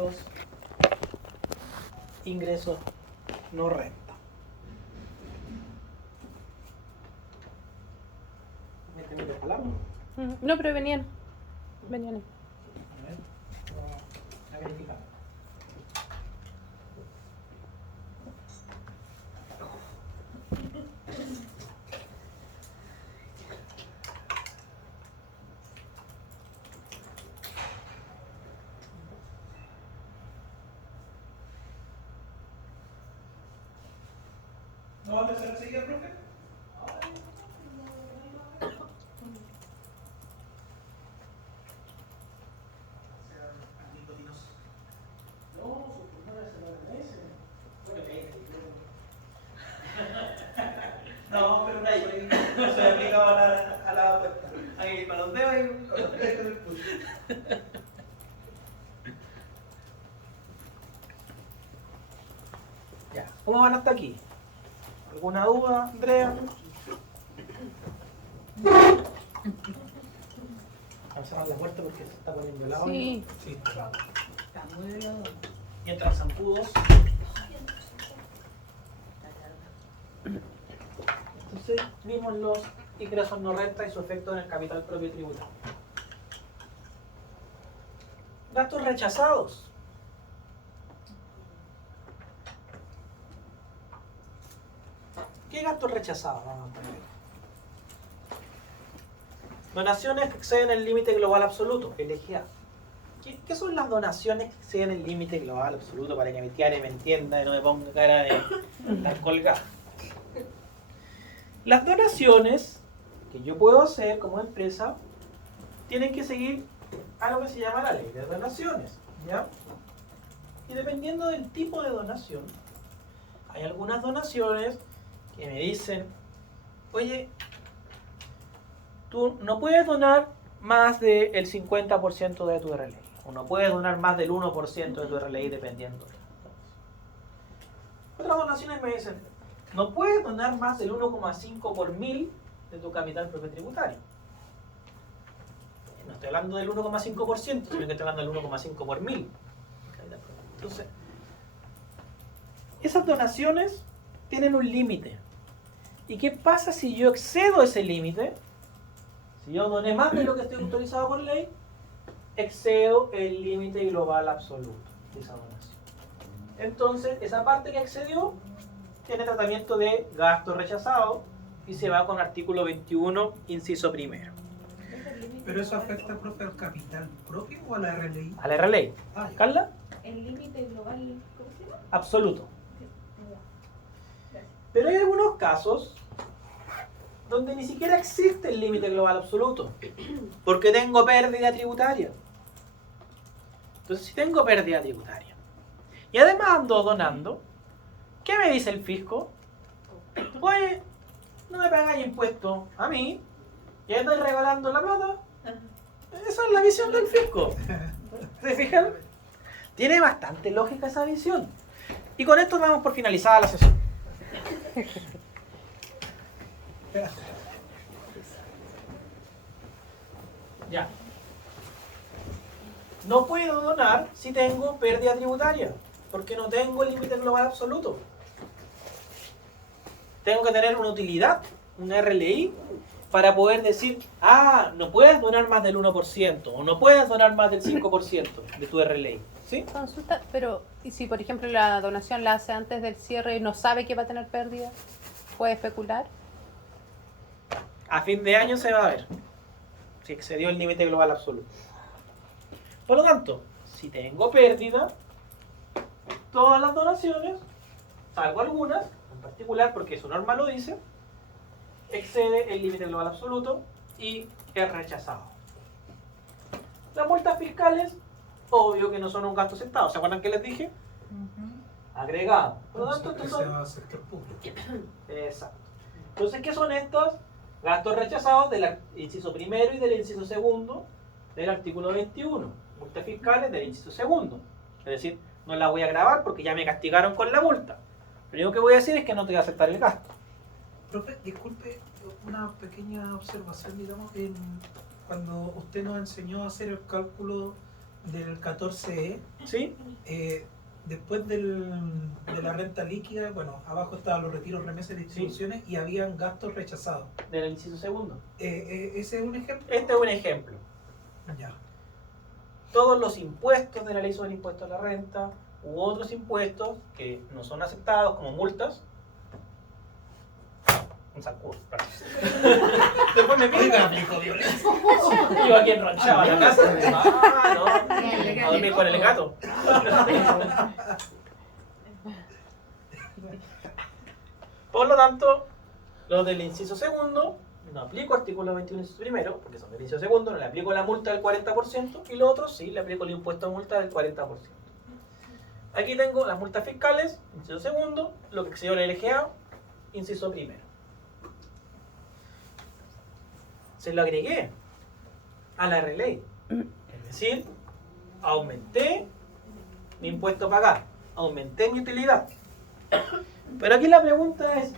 los ingresos no renta. ¿Me las palabras? No, pero venían ahí. A ver, vamos a verificar. ¿No va a empezar a seguir, profe? No, pero no se aplicaba a la apuesta. Ahí para los dedos y con los dedos con el push. Ya, ¿cómo van hasta aquí? ¿Alguna duda, Andrea? Vamos a cerrar la puerta porque se está poniendo helado. Sí. Sí, está helado. Está muy helado. Mientras zampudos. Entonces vimos los ingresos no renta y su efecto en el capital propio tributario. Gastos rechazados. ¿Qué gastos rechazados? Vamos a poner. Donaciones que exceden el límite global absoluto, LGA. ¿Qué son las donaciones que exceden el límite global absoluto para que mi tía me entienda y no me ponga cara de estar colgada? Las donaciones que yo puedo hacer como empresa tienen que seguir a lo que se llama la ley de donaciones, ¿ya? Y dependiendo del tipo de donación, hay algunas donaciones que me dicen, oye, tú no puedes donar más del 50% de tu RLI, o no puedes donar más del 1% de tu RLI dependiendo de la donación. Otras donaciones me dicen, no puedes donar más del 1,5 por mil de tu capital propio tributario. No estoy hablando del 1,5%, sino que estoy hablando del 1,5 por mil. Entonces, esas donaciones tienen un límite. ¿Y qué pasa si yo excedo ese límite? Si yo doné más de lo que estoy autorizado por ley, excedo el límite global absoluto de esa donación. Entonces, esa parte que excedió tiene tratamiento de gasto rechazado y se va con artículo 21, inciso primero. ¿Pero eso afecta, profe, al capital propio o a la RLI? A la RLI. Ah, ya. ¿Carla? ¿El límite global, cómo se llama? Absoluto. Ya. Pero hay algunos casos donde ni siquiera existe el límite global absoluto, porque tengo pérdida tributaria. Entonces, si tengo pérdida tributaria y además ando donando, ¿qué me dice el fisco? Oye, no me pagáis impuestos a mí, y estoy regalando la plata. Esa es la visión del fisco. ¿Se fijan? Tiene bastante lógica esa visión. Y con esto damos por finalizada la sesión. Ya. No puedo donar si tengo pérdida tributaria, porque no tengo el límite global absoluto. Tengo que tener una utilidad, un RLI, para poder decir, no puedes donar más del 1%, o no puedes donar más del 5% de tu RLI. ¿Sí? Consulta, pero ¿y si por ejemplo la donación la hace antes del cierre y no sabe que va a tener pérdida? ¿Puede especular? A fin de año se va a ver si excedió el límite global absoluto. Por lo tanto, si tengo pérdida, todas las donaciones, salvo algunas, en particular porque su norma lo dice, excede el límite global absoluto y es rechazado. Las multas fiscales, obvio que no son un gasto aceptado. ¿Se acuerdan que les dije? Agregado. Por lo tanto, estos son... al sector público. Exacto. Entonces, ¿qué son estos? Gastos rechazados del inciso primero y del inciso segundo del artículo 21. Multas fiscales del inciso segundo. Es decir, no la voy a grabar porque ya me castigaron con la multa. Lo único que voy a decir es que no te voy a aceptar el gasto. Profe, disculpe, una pequeña observación, digamos, cuando usted nos enseñó a hacer el cálculo del 14E, ¿Sí? después de la renta líquida, bueno, abajo estaban los retiros, remesas y distribuciones y habían gastos rechazados. Del inciso segundo. ¿Ese es un ejemplo? Este es un ejemplo. Ya. Todos los impuestos de la ley sobre el impuesto a la renta u otros impuestos que no son aceptados como multas. Un sacudo. Después me Oiga, pica. aplicó violencia. Yo aquí enronchaba la casa. Ah, no. A dormir con el gato. Por lo tanto, los del inciso segundo, no aplico artículo 21 inciso primero, porque son del inciso segundo, no le aplico la multa del 40%, y los otros sí le aplico el impuesto de multa del 40%. Aquí tengo las multas fiscales, inciso segundo, lo que excedió la LGA, inciso primero. Se lo agregué a la RLEI. Es decir, aumenté mi impuesto a pagar, aumenté mi utilidad. Pero aquí la pregunta es,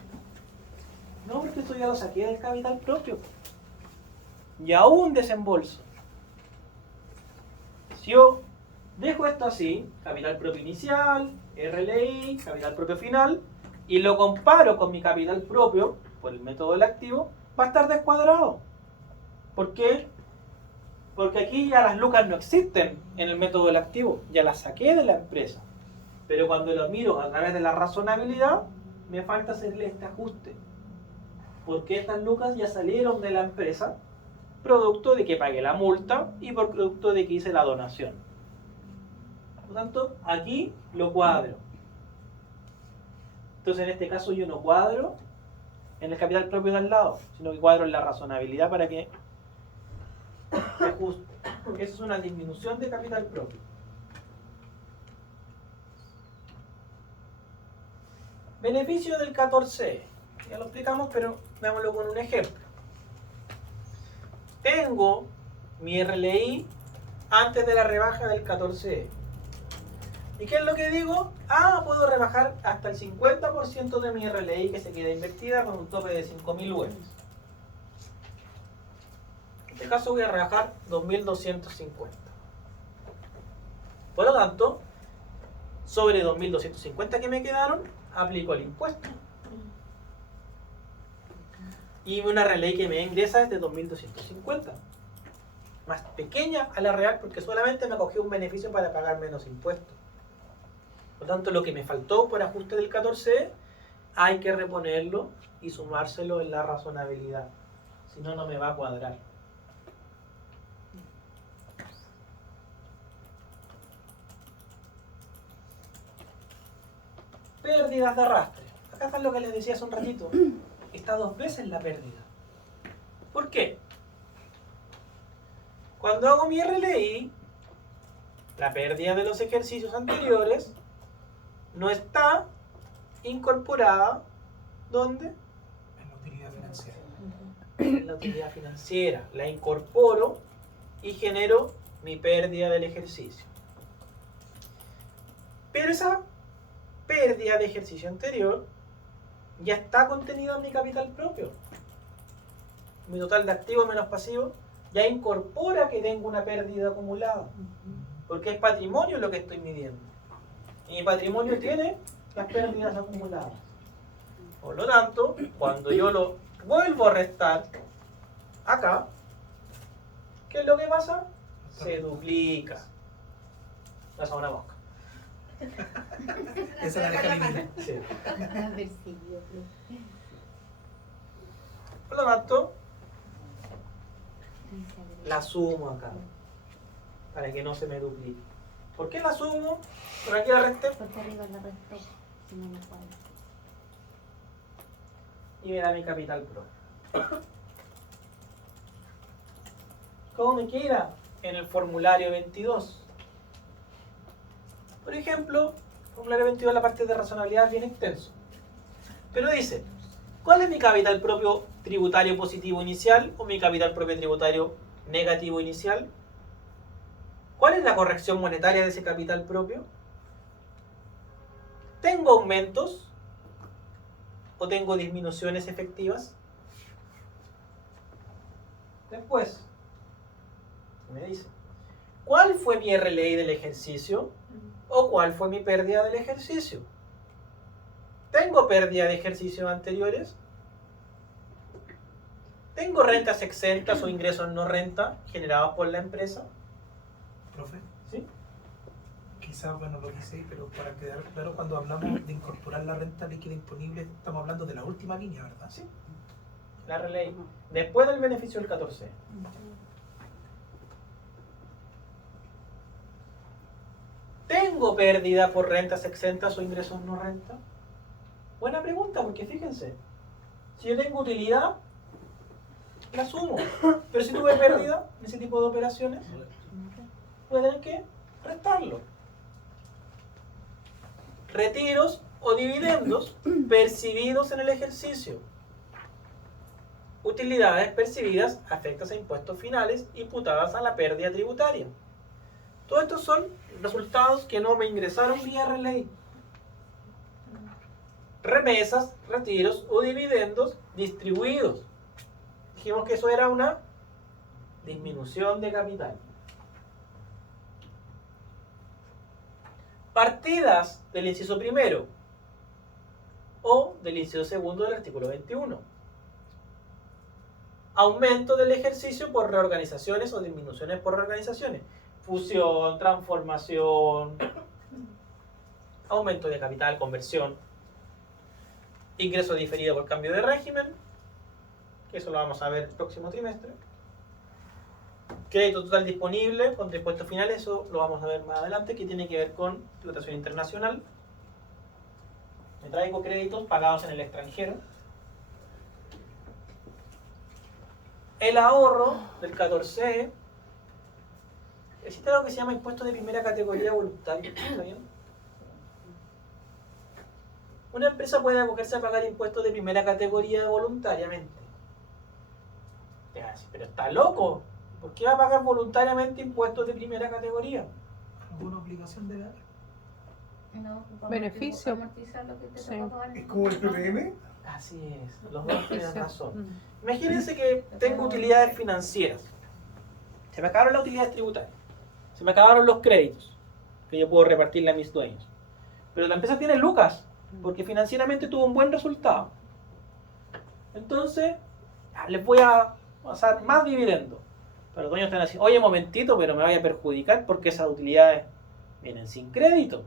no, porque esto ya lo saqué del capital propio. Y aún desembolso. Si yo dejo esto así, capital propio inicial, RLI, capital propio final, y lo comparo con mi capital propio, por el método del activo, va a estar descuadrado. ¿Por qué? Porque aquí ya las lucas no existen en el método del activo, ya las saqué de la empresa. Pero cuando lo miro a través de la razonabilidad, me falta hacerle este ajuste. Porque estas lucas ya salieron de la empresa, producto de que pagué la multa y por producto de que hice la donación. Por lo tanto, aquí lo cuadro. Entonces, en este caso, yo no cuadro en el capital propio de al lado, sino que cuadro en la razonabilidad para que se ajuste. Porque eso es una disminución de capital propio. Beneficio del 14E. Ya lo explicamos, pero veámoslo con un ejemplo. Tengo mi RLI antes de la rebaja del 14E. ¿Y qué es lo que digo? Puedo rebajar hasta el 50% de mi RLI que se queda invertida con un tope de 5.000 UF. En este caso voy a rebajar 2.250. Por lo tanto, sobre 2.250 que me quedaron, aplico el impuesto. Y una RLI que me ingresa es de 2.250. Más pequeña a la real porque solamente me cogió un beneficio para pagar menos impuestos. Por lo tanto, lo que me faltó por ajuste del 14 hay que reponerlo y sumárselo en la razonabilidad. Si no, no me va a cuadrar. Pérdidas de arrastre. Acá está lo que les decía hace un ratito. Está dos veces la pérdida. ¿Por qué? Cuando hago mi RLI, la pérdida de los ejercicios anteriores no está incorporada, ¿dónde? En la utilidad financiera. En la utilidad financiera. La incorporo y genero mi pérdida del ejercicio. Pero esa pérdida de ejercicio anterior ya está contenida en mi capital propio. Mi total de activos menos pasivos ya incorpora que tengo una pérdida acumulada. Porque es patrimonio lo que estoy midiendo. Y mi patrimonio tiene las pérdidas acumuladas. Por lo tanto, cuando yo lo vuelvo a restar acá, ¿qué es lo que pasa? Se duplica. No es una mosca. Esa la deja eliminar. Sí. Percibió. Por lo tanto, la sumo acá. Para que no se me duplique. ¿Por qué la sumo? Por aquí la resté. Porque arriba la resté. Si no me cuadra. Y me da mi capital propio. ¿Cómo me queda? En el formulario 22. Por ejemplo, el formulario 22, la parte de razonabilidad es bien extenso. Pero dice, ¿cuál es mi capital propio tributario positivo inicial o mi capital propio tributario negativo inicial? ¿Cuál es la corrección monetaria de ese capital propio? ¿Tengo aumentos o tengo disminuciones efectivas? Después, me dice, ¿Cuál fue mi RLI del ejercicio? ¿O cuál fue mi pérdida del ejercicio? ¿Tengo pérdida de ejercicios anteriores? ¿Tengo rentas exentas o ingresos no renta generados por la empresa? Profe, ¿Sí? quizás, bueno, lo dice ahí, pero para quedar claro, cuando hablamos de incorporar la renta líquida imponible, estamos hablando de la última línea, ¿verdad? Sí. La RLI. Después del beneficio del 14. ¿Tengo pérdida por rentas exentas o ingresos no renta? Buena pregunta, porque fíjense, si yo tengo utilidad, la sumo. Pero si tuve pérdida en ese tipo de operaciones, voy a tener que restarlo. Retiros o dividendos percibidos en el ejercicio. Utilidades percibidas afectas a impuestos finales imputadas a la pérdida tributaria. Todos estos son resultados que no me ingresaron vía RLI. Remesas, retiros o dividendos distribuidos. Dijimos que eso era una disminución de capital. Partidas del inciso primero o del inciso segundo del artículo 21. Aumento del ejercicio por reorganizaciones o disminuciones por reorganizaciones. Fusión, transformación, aumento de capital, conversión, ingreso diferido por cambio de régimen, que eso lo vamos a ver el próximo trimestre. Crédito total disponible contra impuestos finales, eso lo vamos a ver más adelante, que tiene que ver con tributación internacional. Me traigo créditos pagados en el extranjero. El ahorro del 14. Existe algo que se llama impuesto de primera categoría voluntario. ¿Sabían? Una empresa puede acogerse a pagar impuestos de primera categoría voluntariamente. Te vas a decir, pero está loco. ¿Por qué va a pagar voluntariamente impuestos de primera categoría? ¿Alguna obligación de dar? No, Beneficio. amortizar lo que te Sí. tocó pagar. ¿Es como el PPM? Así es, los dos tienen razón. Mm. Imagínense que tengo utilidades financieras. Se me acabaron las utilidades tributarias. Se me acabaron los créditos que yo puedo repartirle a mis dueños. Pero la empresa tiene lucas porque financieramente tuvo un buen resultado. Entonces, les voy a pasar más dividendos. Pero los dueños están así, oye, momentito, pero me vaya a perjudicar porque esas utilidades vienen sin crédito.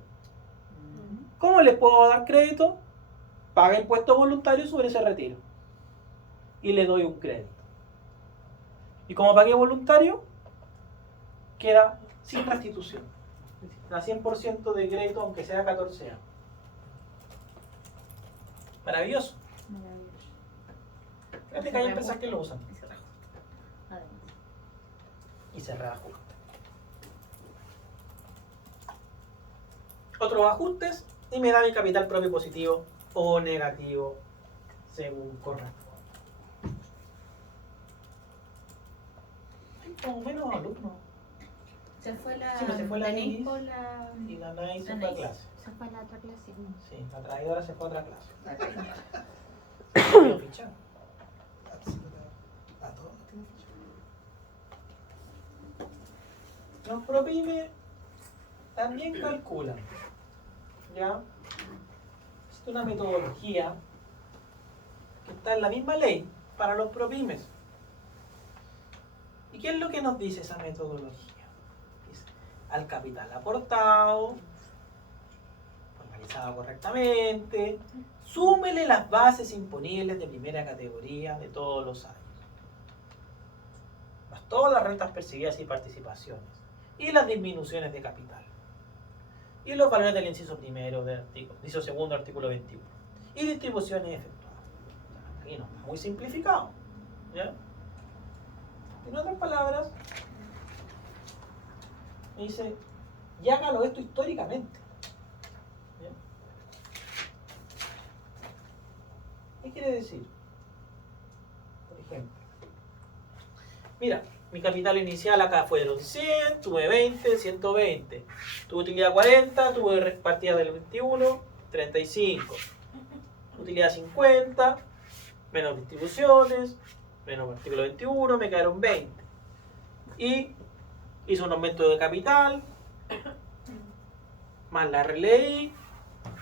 ¿Cómo les puedo dar crédito? Paga impuestos voluntarios sobre ese retiro. Y le doy un crédito. Y como pagué voluntario, queda sin restitución. A 100% de crédito, aunque sea 14 años. Maravilloso. Maravilloso. Fíjate que hay empresas que lo usan. Y se reajusta. Además. Y se reajusta. Otros ajustes y me da mi capital propio positivo o negativo según corresponde. Hay como menos alumnos. Se fue la. Sí, se fue la Denise Lilis. por la. Y la Nay se la fue a Neis. clase. Se fue a la otra clase. Sí, la traidora se fue a otra clase. Quedó fichado. A todos nos tienen que Los ProPyme también calculan. ¿Ya? Existe una metodología que está en la misma ley para los ProPymes. ¿Y qué es lo que nos dice esa metodología? Dice, al capital aportado, organizado correctamente, súmele las bases imponibles de primera categoría de todos los años. Más todas las rentas percibidas y participaciones. Y las disminuciones de capital. Y los valores del inciso primero del artículo, inciso segundo, artículo 21. Y distribuciones efectuadas. Aquí no, está muy simplificado. ¿Ya? En otras palabras, me dice, y hágalo esto históricamente. ¿Ya? ¿Qué quiere decir? Por ejemplo, mira, mi capital inicial acá fueron 100, tuve 20, 120. Tuve utilidad 40, tuve partida del 21, 35. Utilidad 50, menos distribuciones, menos artículo 21, me quedaron 20. Y hizo un aumento de capital, más la RLI,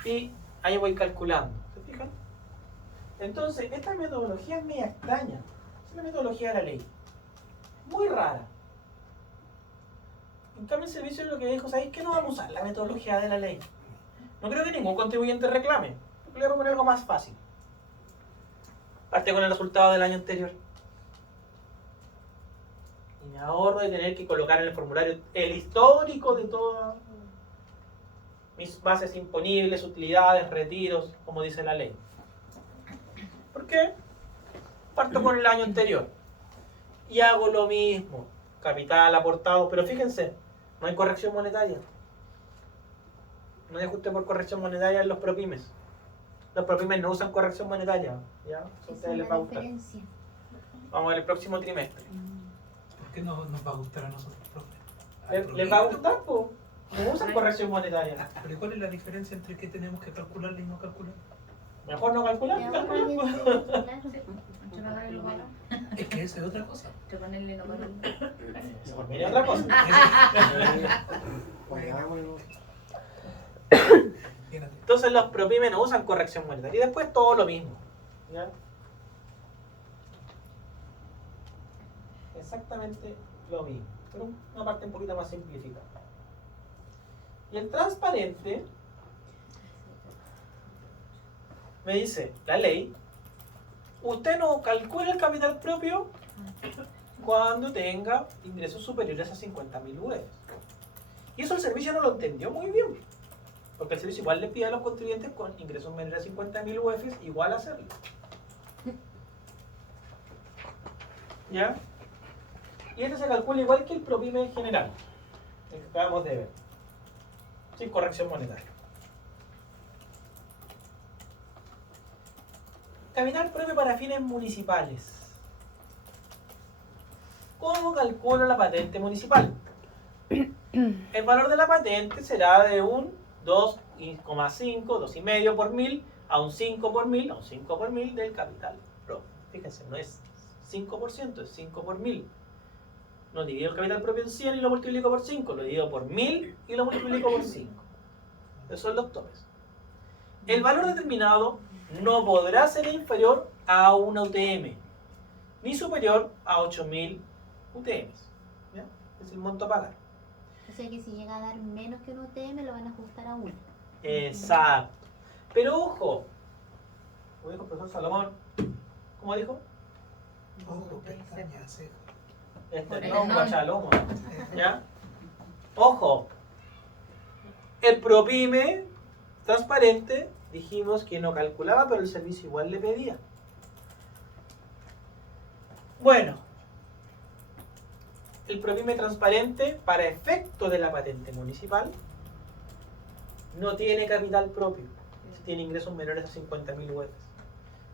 y ahí voy calculando. ¿Se fijan? Entonces, esta metodología es media extraña. Es la metodología de la ley. Muy rara. En cambio, el servicio lo que dijo, ¿sabéis que no vamos a usar la metodología de la ley? No creo que ningún contribuyente reclame. Le voy a poner algo más fácil. Parte con el resultado del año anterior. Y me ahorro de tener que colocar en el formulario el histórico de todas mis bases imponibles, utilidades, retiros, como dice la ley. ¿Por qué? Parto con el año anterior. Y hago lo mismo. Capital aportado. Pero fíjense, no hay corrección monetaria. No hay ajuste por corrección monetaria en los ProPymes. Los ProPymes no usan corrección monetaria. ¿Ya? Eso a Esa ustedes es les va la a gustar. diferencia. Vamos a ver el próximo trimestre. ¿Por qué no nos va a gustar a nosotros, profe? ¿Les va a gustar, po? No usan corrección monetaria. Pero ¿cuál es la diferencia entre qué tenemos que calcularle y no calcular? Mejor no calcular. Ya, calcular, po. claro. Te va a dar el valor. Es que esa es otra cosa. Te ponerle no valor. Mejor mire otra cosa. Fíjate. Entonces los ProPymes no usan corrección monetaria. Y después todo lo mismo. ¿Ya? Exactamente lo mismo. Pero una parte un poquito más simplificada. Y el transparente me dice, la ley, usted no calcula el capital propio cuando tenga ingresos superiores a 50.000 UF. Y eso el servicio no lo entendió muy bien. Porque el servicio igual le pide a los contribuyentes con ingresos menores a 50.000 UF igual hacerlo. ¿Ya? Y este se calcula igual que el ProPyme en general, el que acabamos de ver, sin corrección monetaria. Capital propio para fines municipales. ¿Cómo calculo la patente municipal? El valor de la patente será de un 2,5, 2,5 por mil, a un 5 por mil, a un 5 por mil del capital propio. Fíjense, no es 5%, es 5 por mil. No divido el capital propio en 100 y lo multiplico por 5, lo divido por 1000 y lo multiplico por 5. Esos son los topes. El valor determinado no podrá ser inferior a una UTM, ni superior a 8000 UTMs. ¿Ya? Es el monto a pagar. O sea que si llega a dar menos que un UTM, lo van a ajustar a 1. Exacto. Pero ojo, como dijo el profesor Salomón, ¿cómo dijo? Ojo, pestañas, ceja. No, guachalomo. ¿Ya? Ojo, el ProPyme transparente dijimos que no calculaba, pero el servicio igual le pedía. Bueno, el ProPyme transparente, para efecto de la patente municipal, no tiene capital propio, si tiene ingresos menores a 50.000 UF.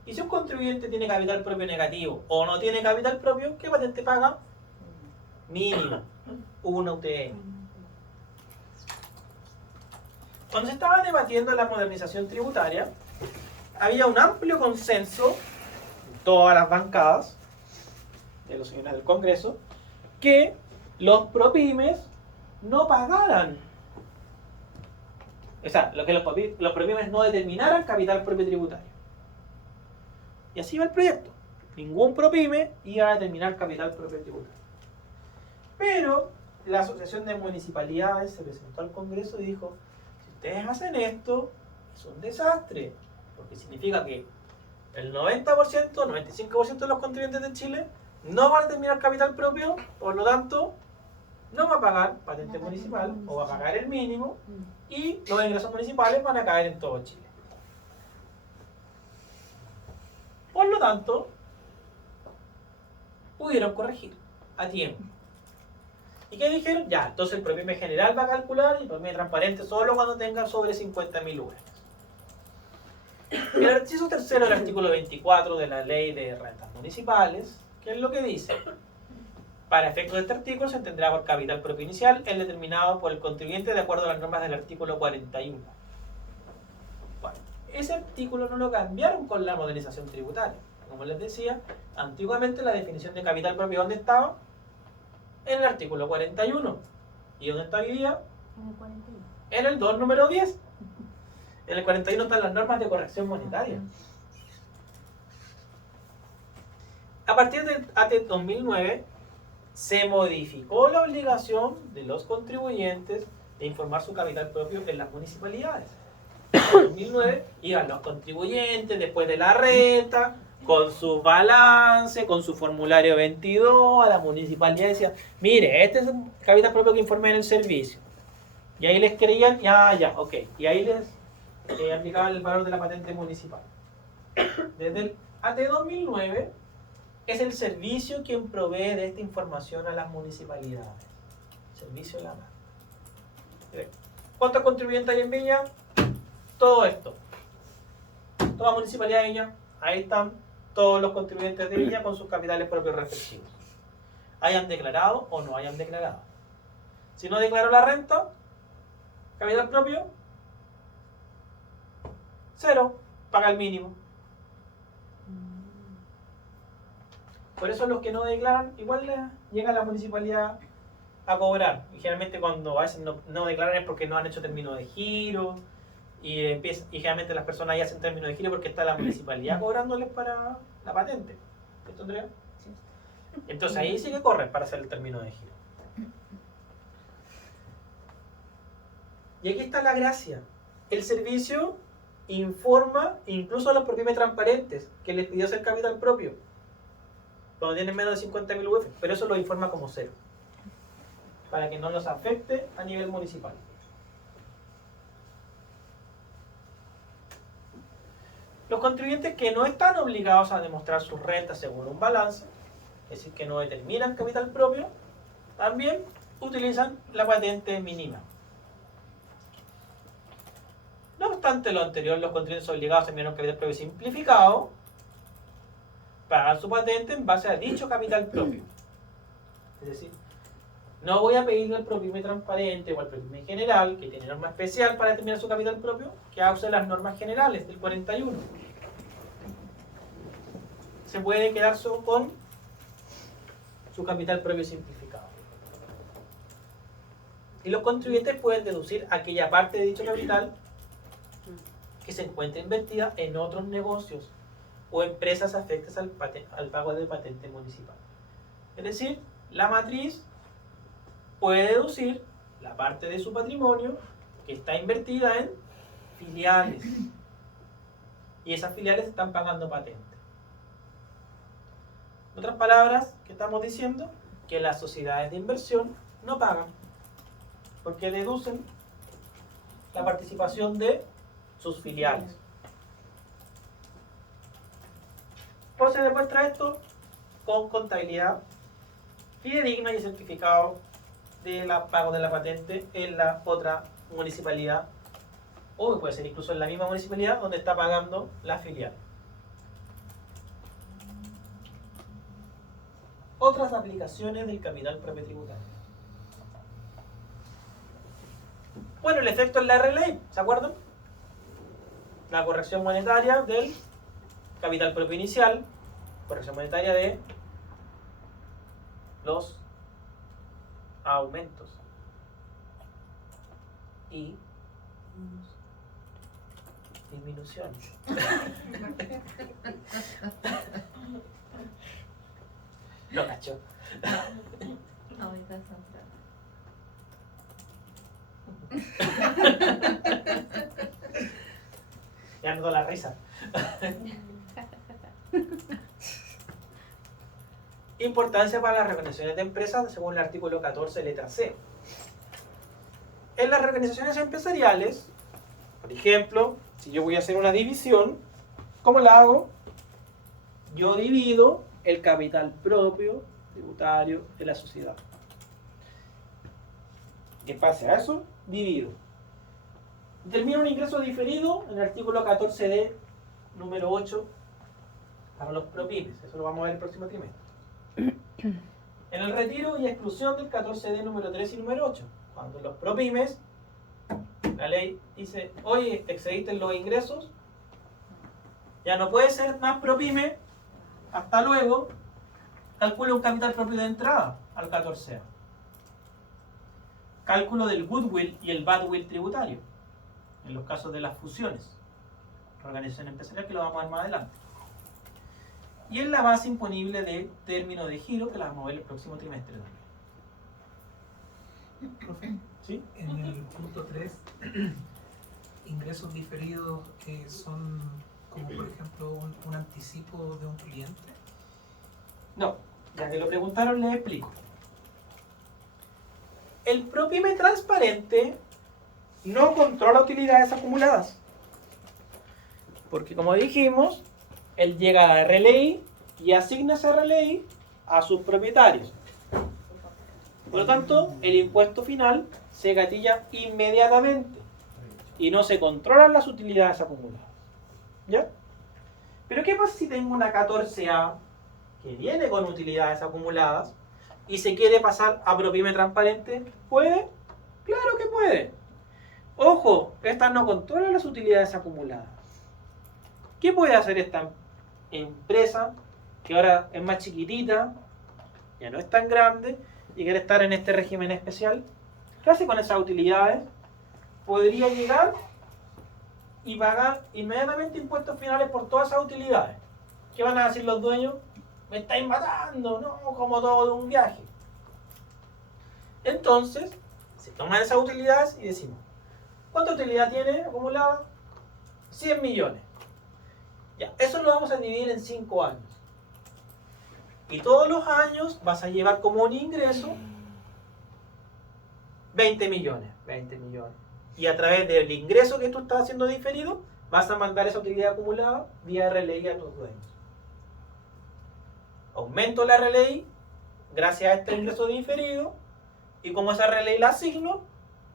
Y si un contribuyente tiene capital propio negativo o no tiene capital propio, ¿qué patente paga? Mínimo, una UTM. Cuando se estaba debatiendo la modernización tributaria, había un amplio consenso en todas las bancadas de los señores del Congreso que los ProPymes no pagaran. O sea, que los ProPymes no determinaran capital propio tributario. Y así va el proyecto. Ningún ProPyme iba a determinar capital propio tributario. Pero la Asociación de Municipalidades se presentó al Congreso y dijo, si ustedes hacen esto, es un desastre, porque significa que el 90%, 95% de los contribuyentes de Chile no van a determinar capital propio, por lo tanto, no va a pagar patente municipal o va a pagar el mínimo y los ingresos municipales van a caer en todo Chile. Por lo tanto, pudieron corregir a tiempo. ¿Y qué dijeron? Ya, entonces el ProPyme general va a calcular y el ProPyme transparente solo cuando tenga sobre 50.000 UF. El inciso tercero del artículo 24 de la Ley de Rentas Municipales, ¿qué es lo que dice? Para efectos de este artículo se entenderá por capital propio inicial el determinado por el contribuyente de acuerdo a las normas del artículo 41. Bueno, ese artículo no lo cambiaron con la modernización tributaria. Como les decía, antiguamente la definición de capital propio, ¿dónde estaba? En el artículo 41. ¿Y dónde está hoy día? En el 41. En el 2, número 10. En el 41 están las normas de corrección monetaria. A partir del AT 2009 se modificó la obligación de los contribuyentes de informar su capital propio en las municipalidades. En 2009 iban los contribuyentes después de la renta, con su balance, con su formulario 22 a la municipalidad y decían, mire, este es el capital propio que informé en el servicio. Y ahí les creían, ya, ok. Y ahí les aplicaban el valor de la patente municipal. Desde el AT 2009 es el servicio quien provee de esta información a las municipalidades. Servicio de la mano. ¿Cuántos contribuyentes hay en Viña? Todo esto. Toda municipalidad de Viña. Ahí están todos los contribuyentes de Viña con sus capitales propios respectivos. Hayan declarado o no hayan declarado. Si no declaró la renta, capital propio, 0, paga el mínimo. Por eso los que no declaran, igual llega a la municipalidad a cobrar. Y generalmente cuando a veces no declaran es porque no han hecho término de giro. Y generalmente las personas ya hacen término de giro porque está la municipalidad cobrándoles para la patente. ¿Cierto, Andrea? Entonces ahí sí que corren para hacer el término de giro. Y aquí está la gracia. El servicio informa incluso a los ProPyme transparentes que les pidió hacer capital propio cuando tienen menos de 50.000 UF, pero eso lo informa como 0 para que no los afecte a nivel municipal. Los contribuyentes que no están obligados a demostrar sus rentas según un balance, es decir, que no determinan capital propio, también utilizan la patente mínima. No obstante lo anterior, los contribuyentes obligados a enviar un capital propio simplificado pagan su patente en base a dicho capital propio. Es decir, no voy a pedirle al ProPyme transparente o al ProPyme general, que tiene norma especial para determinar su capital propio, que use las normas generales del 41. Se puede quedar solo con su capital propio simplificado. Y los contribuyentes pueden deducir aquella parte de dicho capital que se encuentra invertida en otros negocios o empresas afectas al pago de patente municipal. Es decir, la matriz puede deducir la parte de su patrimonio que está invertida en filiales. Y esas filiales están pagando patente. En otras palabras, ¿qué estamos diciendo? Que las sociedades de inversión no pagan, porque deducen la participación de sus filiales. ¿Cómo se demuestra esto? Con contabilidad fidedigna y certificado del pago de la patente en la otra municipalidad, o puede ser incluso en la misma municipalidad donde está pagando la filial. Otras aplicaciones del capital propio tributario. Bueno, el efecto en la RLI, ¿se acuerdan? La corrección monetaria del capital propio inicial, corrección monetaria de los aumentos y disminuciones. Lo cacho. Ahorita están Ya noto la risa. Importancia para las reorganizaciones de empresas según el artículo 14, letra C. En las reorganizaciones empresariales, por ejemplo, si yo voy a hacer una división, ¿cómo la hago? Yo divido el capital propio tributario de la sociedad. Y en base a eso, divido. Determino un ingreso diferido en el artículo 14D, número 8, para los ProPymes. Eso lo vamos a ver el próximo trimestre. En el retiro y exclusión del 14D, número 3 y número 8. Cuando los ProPymes, la ley dice, oye, excediste los ingresos, ya no puede ser más ProPyme, hasta luego, calcula un capital propio de entrada al 14A. cálculo del goodwill y el badwill tributario, en los casos de las fusiones, organización empresarial, que lo vamos a ver más adelante. Y es la base imponible de término de giro, que la vamos a ver el próximo trimestre también. Profe, ¿Sí? en el punto 3, ingresos diferidos son como por ejemplo un anticipo de un cliente. No, ya que lo preguntaron, les explico. El PROPYME transparente no controla utilidades acumuladas. Porque como dijimos, él llega a la RLI y asigna esa RLI a sus propietarios. Por lo tanto, el impuesto final se gatilla inmediatamente y no se controlan las utilidades acumuladas. ¿Ya? Pero ¿qué pasa si tengo una 14A que viene con utilidades acumuladas y se quiere pasar a PROPYME transparente? ¿Puede? Claro que puede. Ojo, esta no controla las utilidades acumuladas. ¿Qué puede hacer esta empresa que ahora es más chiquitita, ya no es tan grande y quiere estar en este régimen especial? ¿Qué hace con esas utilidades? Podría llegar y pagar inmediatamente impuestos finales por todas esas utilidades. ¿Qué van a decir los dueños? Me estáis matando, ¿no? Como todo un viaje. Entonces, se toman esas utilidades y decimos, ¿cuánta utilidad tiene acumulada? 100 millones. Ya, eso lo vamos a dividir en 5 años. Y todos los años vas a llevar como un ingreso 20 millones. 20 millones. Y a través del ingreso que tú estás haciendo diferido, vas a mandar esa utilidad acumulada vía RLI a tus dueños. Aumento la RLI gracias a este ingreso diferido, y como esa RLI la asigno,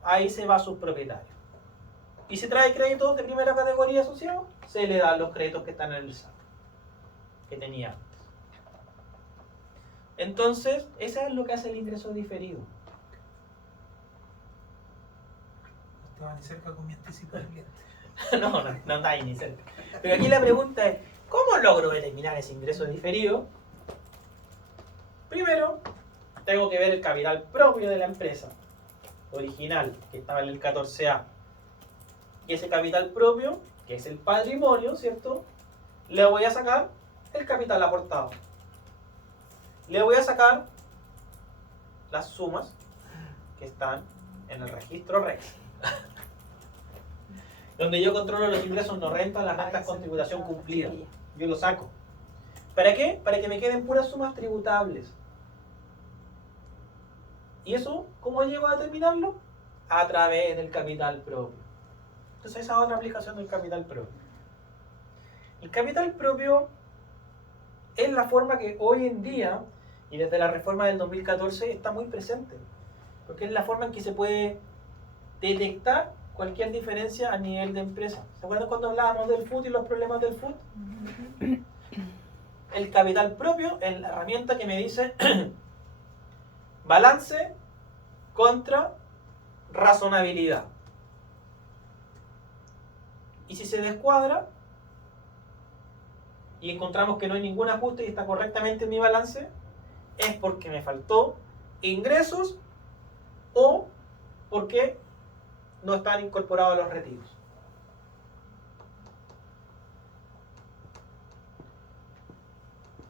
ahí se va a sus propietarios. Y si trae créditos de primera categoría asociados, se le dan los créditos que están en el SAT, que tenía antes. Entonces, eso es lo que hace el ingreso diferido. No estaba ni cerca con mi anticipo de cliente. No está ahí ni cerca. Pero aquí la pregunta es, ¿cómo logro eliminar ese ingreso diferido? Primero, tengo que ver el capital propio de la empresa original, que estaba en el 14A. Y ese capital propio, que es el patrimonio, ¿cierto? Le voy a sacar el capital aportado. Le voy a sacar las sumas que están en el registro REX. Donde yo controlo los ingresos no rentas, las rentas con tributación cumplida. Yo lo saco. ¿Para qué? Para que me queden puras sumas tributables. ¿Y eso cómo llego a determinarlo? A través del capital propio. Entonces esa es otra aplicación del capital propio. El capital propio es la forma que hoy en día, y desde la reforma del 2014, está muy presente. Porque es la forma en que se puede detectar cualquier diferencia a nivel de empresa. ¿Se acuerdan cuando hablábamos del FUT y los problemas del FUT? El capital propio es la herramienta que me dice balance contra razonabilidad. Y si se descuadra y encontramos que no hay ningún ajuste y está correctamente en mi balance, es porque me faltó ingresos o porque no están incorporados los retiros.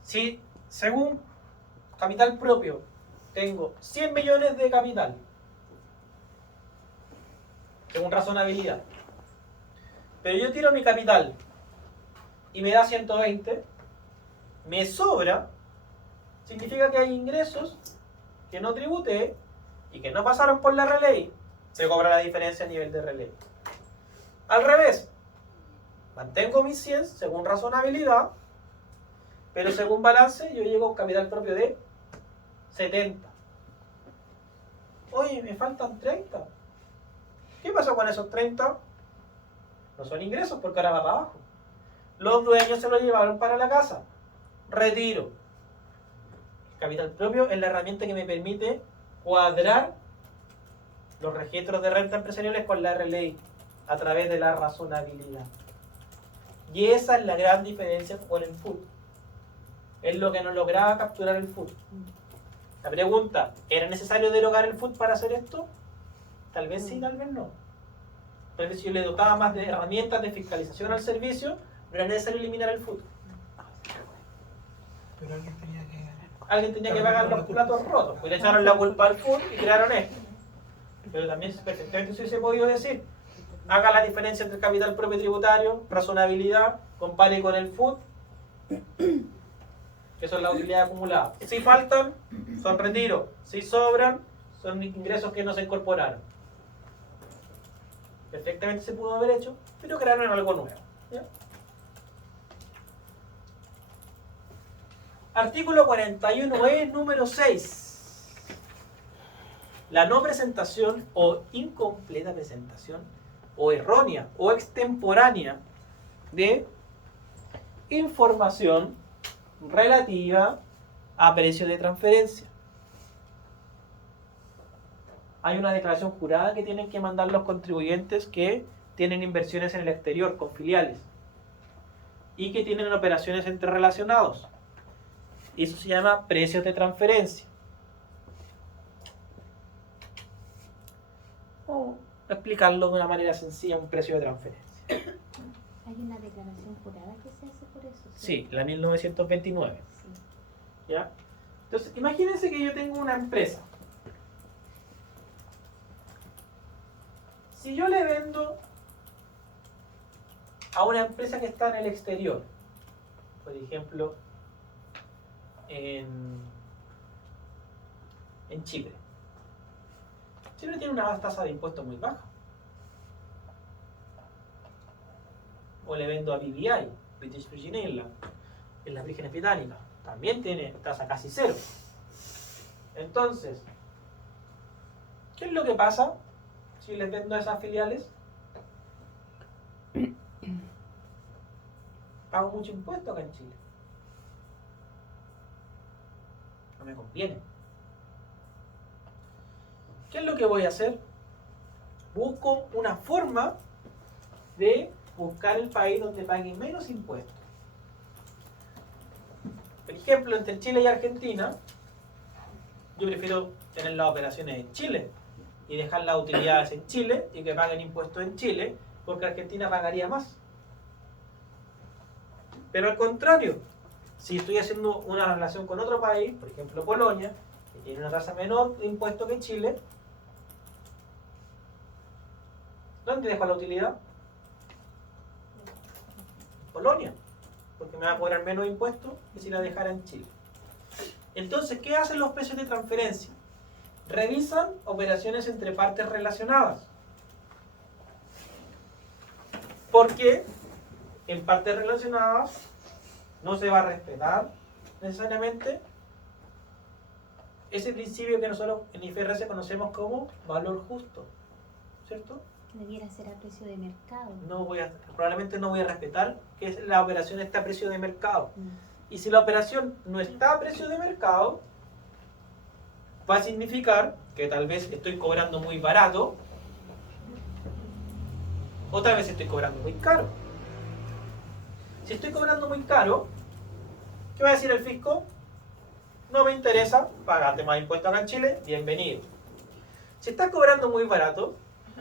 Si según capital propio tengo 100 millones de capital, según razonabilidad, pero yo tiro mi capital y me da 120, me sobra, significa que hay ingresos que no tributé y que no pasaron por la RLI, se cobra la diferencia a nivel de RLI. Al revés, mantengo mis 100 según razonabilidad, pero según balance yo llego a un capital propio de 70. Oye, me faltan 30. ¿Qué pasó con esos 30? No son ingresos porque ahora va para abajo. Los dueños se lo llevaron para la casa. Retiro. El capital propio es la herramienta que me permite cuadrar los registros de renta empresariales con la RLI a través de la razonabilidad. Y esa es la gran diferencia con el FUT. Es lo que no lograba capturar el FUT. La pregunta, ¿era necesario derogar el FUT para hacer esto? Tal vez sí, tal vez no. Tal vez si yo le dotaba más de herramientas de fiscalización al servicio, no era necesario eliminar el food. Pero Alguien tenía que pagar los platos rotos, pues le echaron la culpa al food y crearon esto. Pero también perfectamente se hubiese podido decir, haga la diferencia entre capital propio y tributario, razonabilidad, compare con el food, que son las utilidades acumuladas. Si faltan, son retiros. Si sobran, son ingresos que no se incorporaron. Perfectamente se pudo haber hecho, pero crearon algo nuevo. ¿Ya? Artículo 41E, número 6. La no presentación o incompleta presentación o errónea o extemporánea de información relativa a precio de transferencia. Hay una declaración jurada que tienen que mandar los contribuyentes que tienen inversiones en el exterior con filiales y que tienen operaciones entre relacionados. Eso se llama precios de transferencia. O explicarlo de una manera sencilla, un precio de transferencia. Hay una declaración jurada que se hace por eso. Sí, la 1929. Sí. ¿Ya? Entonces, imagínense que yo tengo una empresa. Si yo le vendo a una empresa que está en el exterior, por ejemplo, en Chile. Chile tiene una tasa de impuestos muy baja. O le vendo a BVI, British Virgin Islands, en las Vírgenes Británicas. También tiene tasa casi cero. Entonces, ¿qué es lo que pasa si les vendo a esas filiales? Pago mucho impuesto acá en Chile. No me conviene. ¿Qué es lo que voy a hacer? Busco una forma de buscar el país donde pague menos impuestos. Por ejemplo, entre Chile y Argentina, yo prefiero tener las operaciones en Chile y dejar las utilidades en Chile y que paguen impuestos en Chile, porque Argentina pagaría más. Pero al contrario, si estoy haciendo una relación con otro país, por ejemplo Polonia, que tiene una tasa menor de impuestos que Chile, ¿dónde dejo la utilidad? Polonia, porque me va a cobrar menos impuestos que si la dejara en Chile. Entonces, ¿qué hacen los precios de transferencia? Revisan operaciones entre partes relacionadas. Porque en partes relacionadas no se va a respetar necesariamente ese principio que nosotros en IFRS conocemos como valor justo, ¿cierto? Debiera ser a precio de mercado. Probablemente no voy a respetar que la operación está a precio de mercado. Y si la operación no está a precio de mercado, va a significar que tal vez estoy cobrando muy barato o tal vez estoy cobrando muy caro. Si estoy cobrando muy caro, ¿qué va a decir el fisco? No me interesa, pagarte más impuestos acá en Chile, bienvenido. Si estás cobrando muy barato,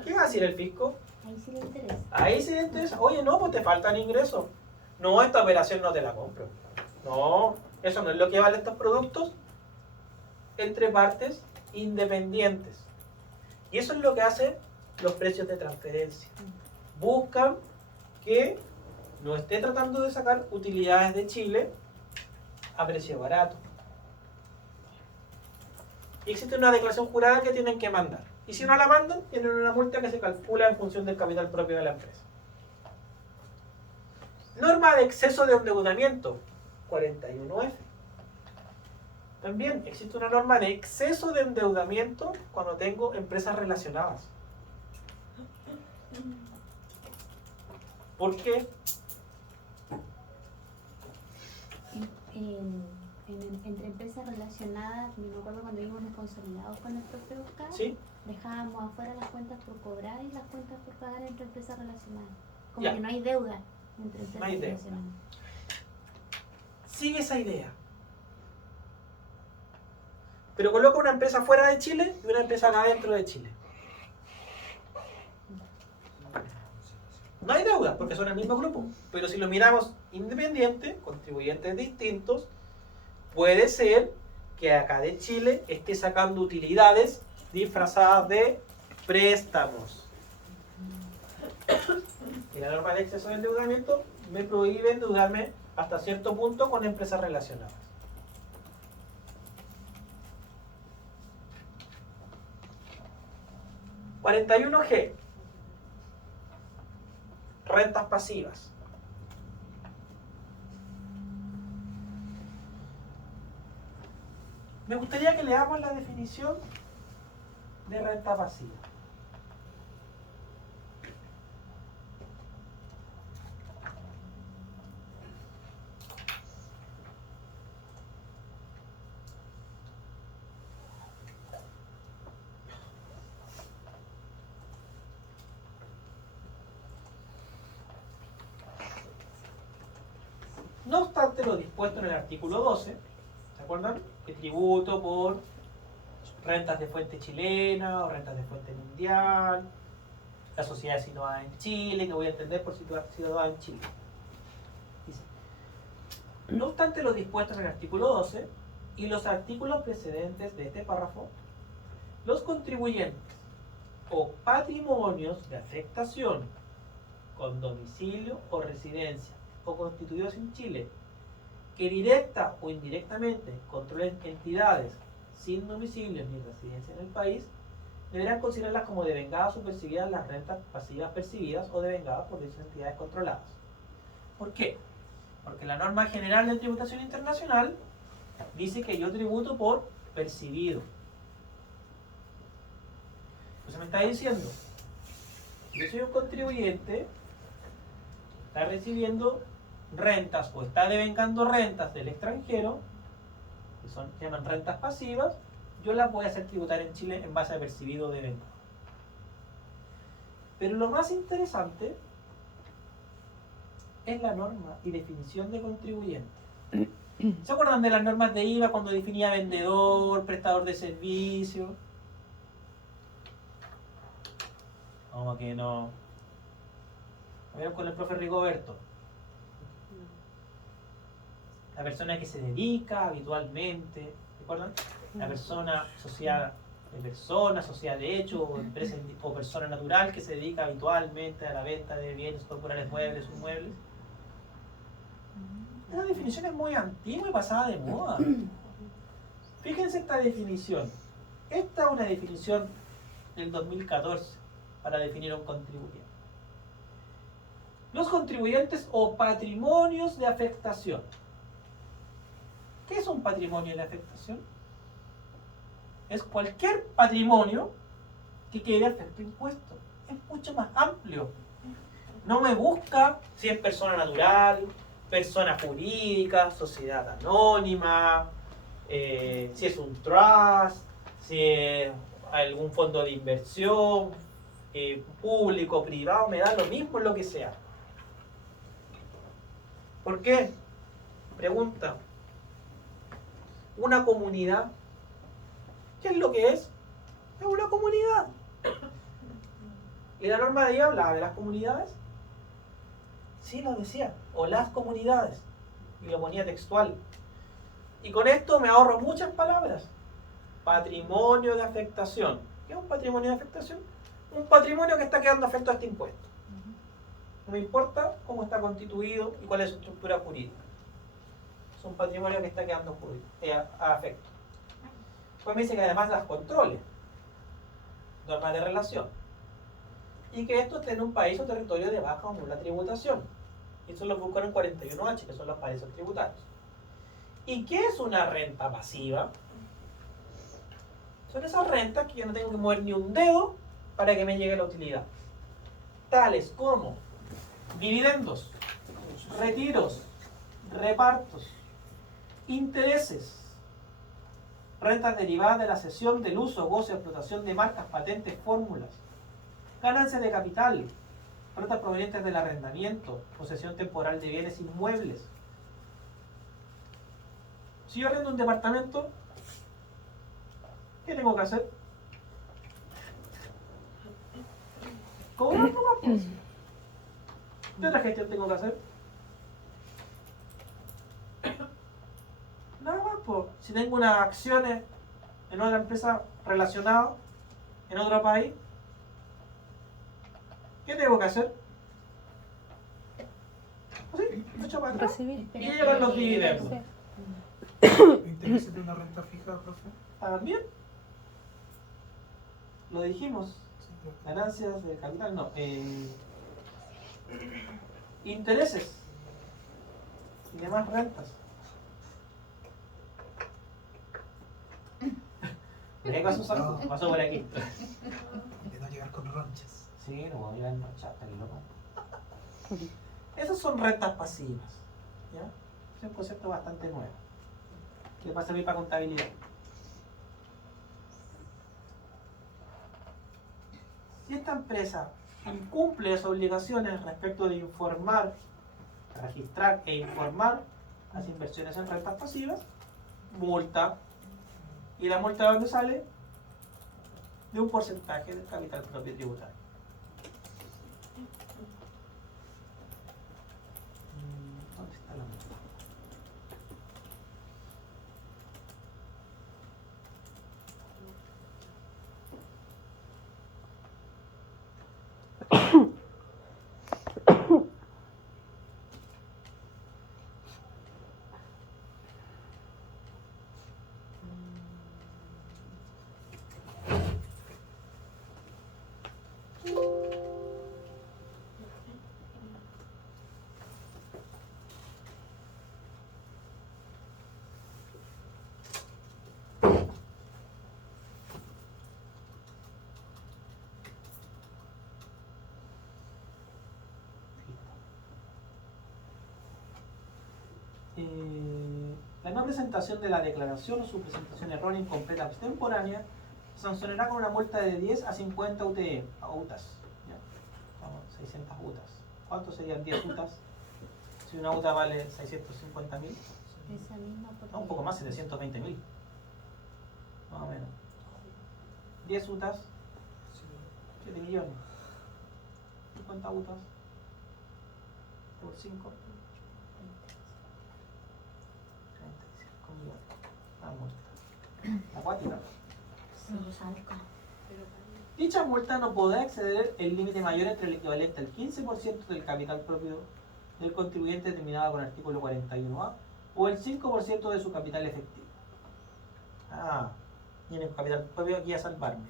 ¿qué va a decir el fisco? Ahí sí le interesa. Ahí sí le interesa. Oye, no, pues te faltan ingresos. No, esta operación no te la compro. No, eso no es lo que valen estos productos entre partes independientes. Y eso es lo que hacen los precios de transferencia. Buscan que no esté tratando de sacar utilidades de Chile a precio barato. Y existe una declaración jurada que tienen que mandar. Y si no la mandan, tienen una multa que se calcula en función del capital propio de la empresa. Norma de exceso de endeudamiento, 41F. También existe una norma de exceso de endeudamiento cuando tengo empresas relacionadas. ¿Por qué? Entre empresas relacionadas, me acuerdo cuando íbamos consolidados con el profe Oscar, ¿Sí? dejábamos afuera las cuentas por cobrar y las cuentas por pagar entre empresas relacionadas. Como Ya. que no hay deuda entre empresas No hay deuda. relacionadas. Sigue esa idea. Pero coloca una empresa fuera de Chile y una empresa acá dentro de Chile. No hay deuda porque son el mismo grupo. Pero si lo miramos independiente, contribuyentes distintos, puede ser que acá de Chile esté sacando utilidades disfrazadas de préstamos. Y la norma de exceso de endeudamiento me prohíbe endeudarme hasta cierto punto con empresas relacionadas. (41G) rentas pasivas. Me gustaría que leamos la definición de renta pasiva. No obstante lo dispuesto en el artículo 12, ¿se acuerdan? Que tributo por rentas de fuente chilena o rentas de fuente mundial, la sociedad situada en Chile, que voy a entender por situada en Chile. Dice, no obstante lo dispuesto en el artículo 12 y los artículos precedentes de este párrafo, los contribuyentes o patrimonios de afectación con domicilio o residencia o constituidos en Chile, que directa o indirectamente controlen entidades sin domicilio ni residencia en el país, deberán considerarlas como devengadas o percibidas las rentas pasivas percibidas o devengadas por dichas entidades controladas. ¿Por qué? Porque la norma general de tributación internacional dice que yo tributo por percibido. Entonces me está diciendo, yo soy un contribuyente, está recibiendo rentas o está devengando rentas del extranjero, que se llaman rentas pasivas, yo las voy a hacer tributar en Chile en base a percibido o devengado. Pero lo más interesante es la norma y definición de contribuyente. ¿Se acuerdan de las normas de IVA cuando definía vendedor, prestador de servicio? Como que no. Lo vieron con el profe Rigoberto. La persona que se dedica habitualmente, ¿recuerdan? La persona asociada de hecho, o empresa o persona natural que se dedica habitualmente a la venta de bienes corporales muebles o inmuebles. Esta definición es muy antigua y pasada de moda. Fíjense esta definición. Esta es una definición del 2014 para definir a un contribuyente. Los contribuyentes o patrimonios de afectación. ¿Qué es un patrimonio de afectación? Es cualquier patrimonio que quede afecto a impuestos. Es mucho más amplio. No me busca si es persona natural, persona jurídica, sociedad anónima, si es un trust, si es algún fondo de inversión, público, privado, me da lo mismo lo que sea. ¿Por qué? Pregunta. Una comunidad, ¿qué es lo que es? Es una comunidad. ¿Y la norma de IVA hablaba de las comunidades? Sí, lo decía. O las comunidades. Y lo ponía textual. Y con esto me ahorro muchas palabras. Patrimonio de afectación. ¿Qué es un patrimonio de afectación? Un patrimonio que está quedando afecto a este impuesto. No me importa cómo está constituido y cuál es su estructura jurídica. Es un patrimonio que está quedando a afecto. Pues me dice que además las controle. Normas de relación. Y que esto esté en un país o territorio de baja o nula tributación. Y eso lo buscan en 41H, que son los paraísos tributarios. ¿Y qué es una renta pasiva? Son esas rentas que yo no tengo que mover ni un dedo para que me llegue la utilidad. Tales como dividendos, retiros, repartos, intereses, rentas derivadas de la cesión del uso, goce, explotación de marcas, patentes, fórmulas, ganancias de capital, rentas provenientes del arrendamiento, posesión temporal de bienes inmuebles. Si yo arrendo un departamento, ¿qué tengo que hacer? Cobrar nomás, pues. ¿Qué otra gestión tengo que hacer? Nada más, pues. Si tengo unas acciones en otra empresa relacionada, en otro país, ¿qué tengo que hacer? Así, echo para acá. Recibir. Y llegan los dividendos. Sí. ¿Intereses de una renta fija, profe? También. Lo dijimos. Sí, creo que- Ganancias de capital, no. Intereses. Y demás rentas. ¿Qué pasó, Santo? Pasó por aquí. De no llegar con ronchas. Sí, no voy a ir al chata, loco. Esas son rentas pasivas. ¿Ya? Es un concepto bastante nuevo. Que va a servir para contabilidad. Si esta empresa incumple las obligaciones respecto de informar, registrar e informar las inversiones en rentas pasivas, multa. ¿Y la multa de dónde sale? De un porcentaje del capital propio tributario. ¿Dónde está la multa? La no presentación de la declaración o su presentación errónea, incompleta o extemporánea se sancionará con una multa de 10 a 50 UTE, a UTAS. ¿Ya? Vamos, 600 UTAS. ¿Cuánto serían 10 UTAS? Si una UTA vale 650.000, Esa misma porque... no, un poco más, 720.000. Más o menos. 10 UTAS, 7 millones. 50 UTAS por 5. 35 millones. La multa. Acuática. Se los alca. Dicha multa no podrá exceder el límite mayor entre el equivalente al 15% del capital propio del contribuyente determinado con el artículo 41A o el 5% de su capital efectivo. Ah, tiene capital propio aquí a salvarme.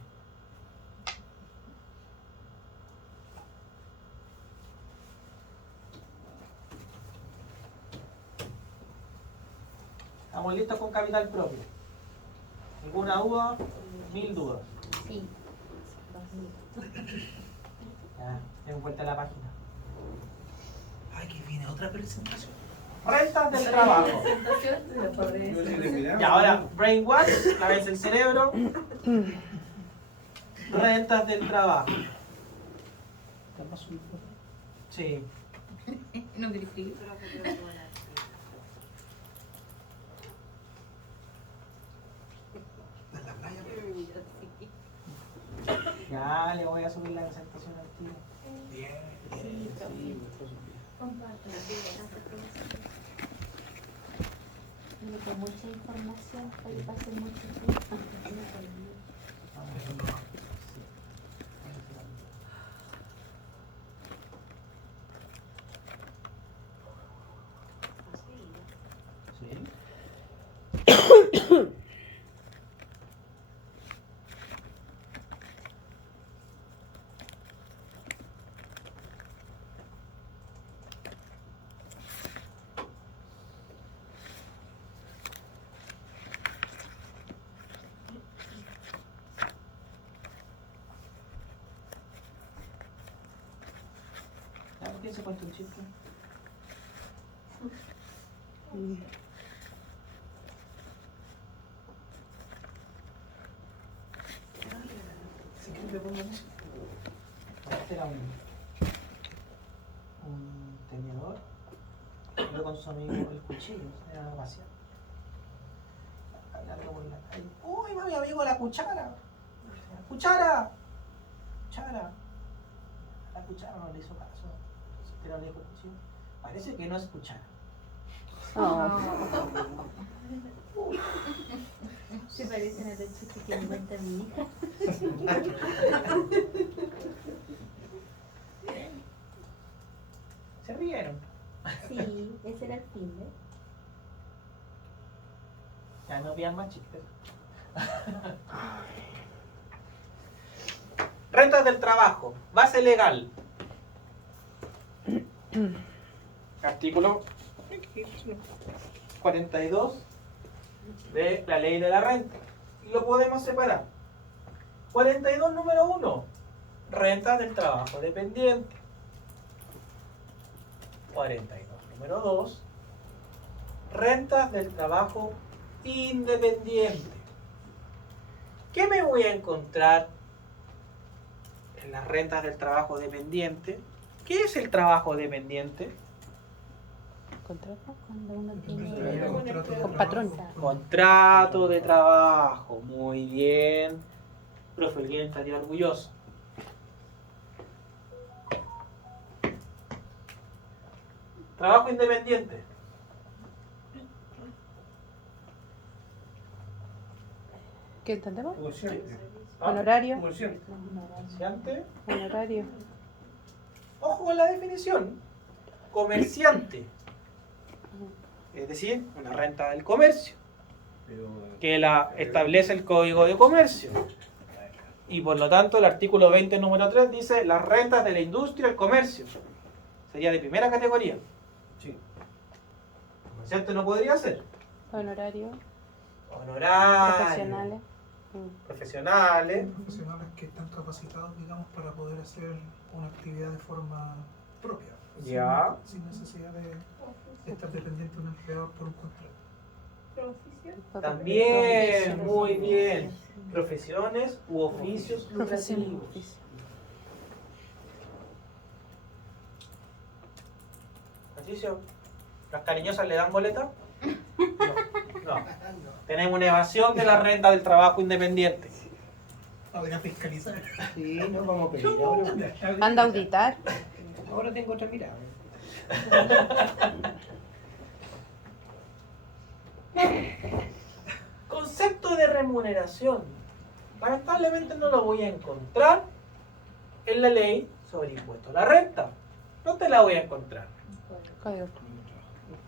¿Estamos listos con capital propio? ¿Alguna duda? 1000 dudas. Sí. Ya, den vuelta a la página. Ay, que viene otra presentación. Rentas del trabajo. Y ahora, brainwash, lavarse el cerebro. Rentas del trabajo. Sí. No quiero escribir. En la playa. Ya le voy a subir la presentación al tío. Bien. Sí, Con mucha información, para que pase mucho tiempo. vamos. Sí. ¿Por qué se cuenta un chiste? Si quieres le pongo música. Este era un tenedor. Iba con su amigo el cuchillo, se iban a pasear. Caminando por la calle. ¡Uy, mami, amigo, la cuchara! ¡Cuchara! ¡Cuchara! La cuchara no le hizo caso. Se no le dijo exclusivo. Parece que no escucharon. Oh. Se parecen a los chistes que me cuenta mi hija. Se rieron. Sí, ese era el fin, ¿eh? Ya no vean más chistes. Rentas del trabajo. Base legal. Artículo 42 de la ley de la renta. Y lo podemos separar. 42 número 1. Rentas del trabajo dependiente. 42 número 2. Rentas del trabajo independiente. ¿Qué me voy a encontrar en las rentas del trabajo dependiente? ¿Qué es el trabajo dependiente? ¿Contrato? Cuando uno Contrato de Con patrón. trabajo. Contrato de trabajo. Muy bien. Profe, alguien estaría orgulloso. Trabajo independiente. ¿Qué entendemos? ¿Ah? Honorario. Comerciante. Honorario. Ojo con la definición. Comerciante. Es decir, una renta del comercio. Que la establece el Código de Comercio. Y por lo tanto el artículo 20 número 3 dice las rentas de la industria y el comercio. Sería de primera categoría. Sí. Comerciante no podría ser. Honorario. Honorario. Profesionales. Profesionales. Profesionales que están capacitados, digamos, para poder hacer una actividad de forma propia. Ya. Sin necesidad de estar dependiente de un empleador por un contrato. También, muy bien. Profesiones u oficios lucrativos. Patricio, ¿las cariñosas le dan boleta? No. No. Tenemos una evasión de la renta del trabajo independiente. Ahora fiscalizar. Sí, nos vamos a pedir ahora. Anda a auditar. Ahora tengo otra mirada. Concepto de remuneración. Lamentablemente no lo voy a encontrar en la ley sobre impuesto a la renta. No te la voy a encontrar. Código.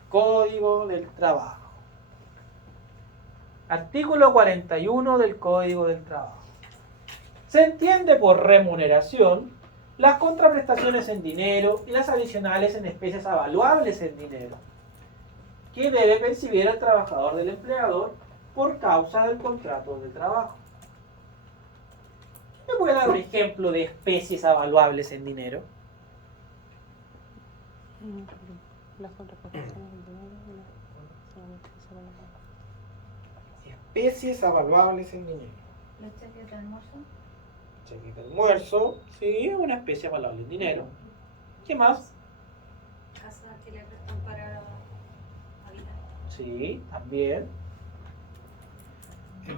Código del Trabajo. Artículo 41 del Código del Trabajo. Se entiende por remuneración las contraprestaciones en dinero y las adicionales en especies avaluables en dinero que debe percibir el trabajador del empleador por causa del contrato de trabajo. ¿Me puede dar un ejemplo de especies avaluables en dinero? Las contraprestaciones del dinero. Especies avaluables en dinero. ¿Los cheques de almuerzo? Cheque de almuerzo, sí, es una especie avaluable en dinero. ¿Qué más? Casa que le prestan para habitar. Sí, también. El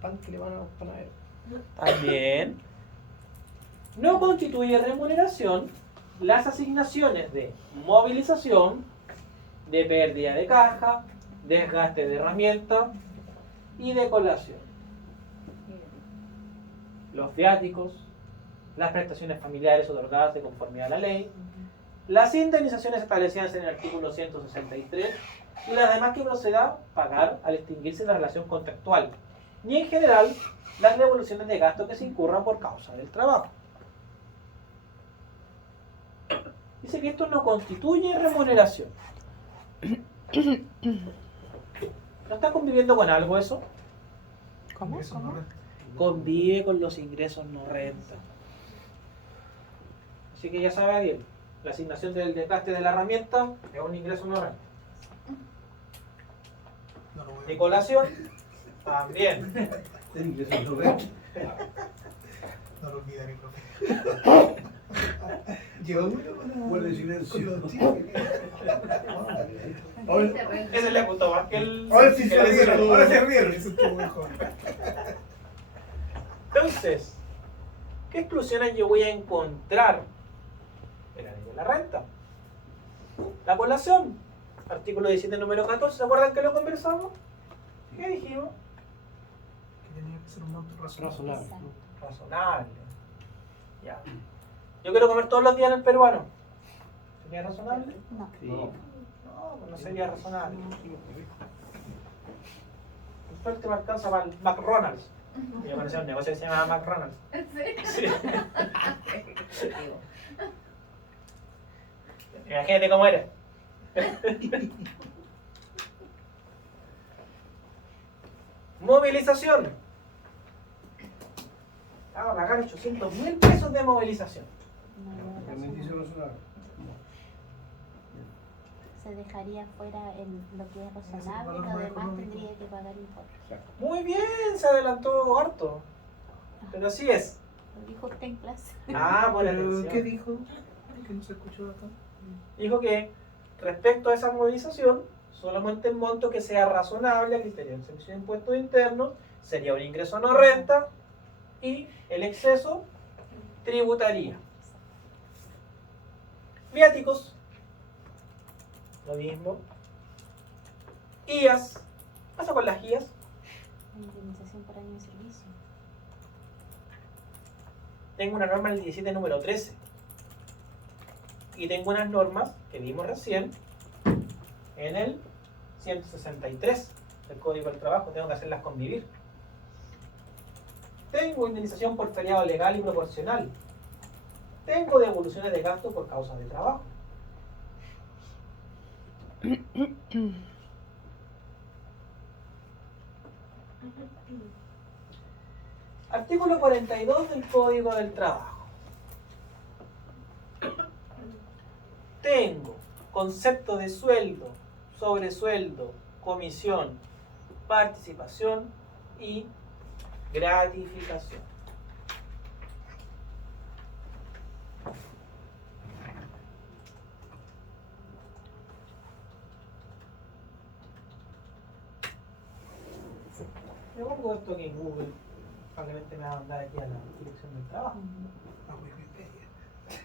pan que le van a los panaderos. También. No constituye remuneración las asignaciones de movilización, de pérdida de caja, desgaste de herramienta y de colación. Los viáticos, las prestaciones familiares otorgadas de conformidad a la ley, las indemnizaciones establecidas en el artículo 163 y las demás que proceda pagar al extinguirse la relación contractual, y en general las devoluciones de gastos que se incurran por causa del trabajo. Dice que esto no constituye remuneración. ¿No está conviviendo con algo eso? ¿Cómo? Eso no renta. Convive con los ingresos no renta. Así que ya sabe Ariel, la asignación del desgaste de la herramienta es un ingreso no renta. No lo voy De a... colación, también. El ingreso no renta. No lo olvidaré, profe. Yo Guarde silencio. con los chistes. Ese le gustó más que el... Ahora sí que se el rieron, segundo. ahora se rieron. Eso estuvo mejor. Entonces, ¿qué exclusiones yo voy a encontrar en la ley de la renta? La población. Artículo 17, número 14. ¿Se acuerdan que lo conversamos? ¿Qué dijimos? Que tenía que ser un monto razonable. Razonable. Exacto. Razonable. Ya. Yo quiero comer todos los días en el peruano. ¿Sería razonable? No. Sí. No, pues no sería razonable. Por suerte me alcanza para el McDonald's. Yo conocí un negocio que se llama McDonald's. Sí. Imagínate cómo era. Movilización. Ah, va a pagar 800.000 pesos de movilización. No, no, También dice razonable. se dejaría fuera en lo que es el razonable, valor lo más demás económico. tendría que pagar impuestos. Exacto. Muy bien, se adelantó harto. Pero así es. Lo dijo usted en clase. Ah, buena Pero, atención. ¿qué dijo? Que no se escuchó acá. Dijo que respecto a esa movilización, solamente el monto que sea razonable a criterio del Servicio de Impuestos Internos sería un ingreso no renta y el exceso tributaría. Viáticos, lo mismo. IAS, ¿qué pasa con las IAS? La indemnización por año de servicio. Tengo una norma en el 17 número 13 y tengo unas normas que vimos recién en el 163 del Código del Trabajo, tengo que hacerlas convivir. Tengo indemnización por feriado legal y proporcional. Tengo devoluciones de gastos por causa de trabajo. Artículo 42 del Código del Trabajo. Tengo concepto de sueldo, sobresueldo, comisión, participación y gratificación. Le pongo esto aquí en Google, probablemente me va a mandar aquí a la dirección del trabajo. A Wikipedia.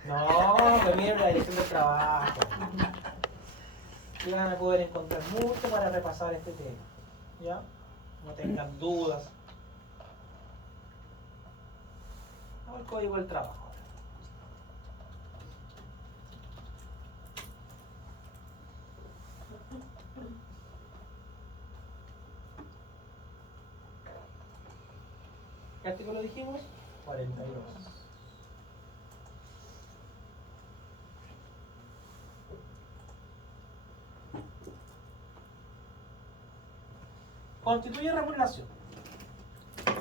No, que miren la dirección del trabajo. Y van a poder encontrar mucho para repasar este tema. ¿Ya? No tengan dudas. Vamos al Código del Trabajo. ¿Qué artículo dijimos? 42. Constituye remuneración.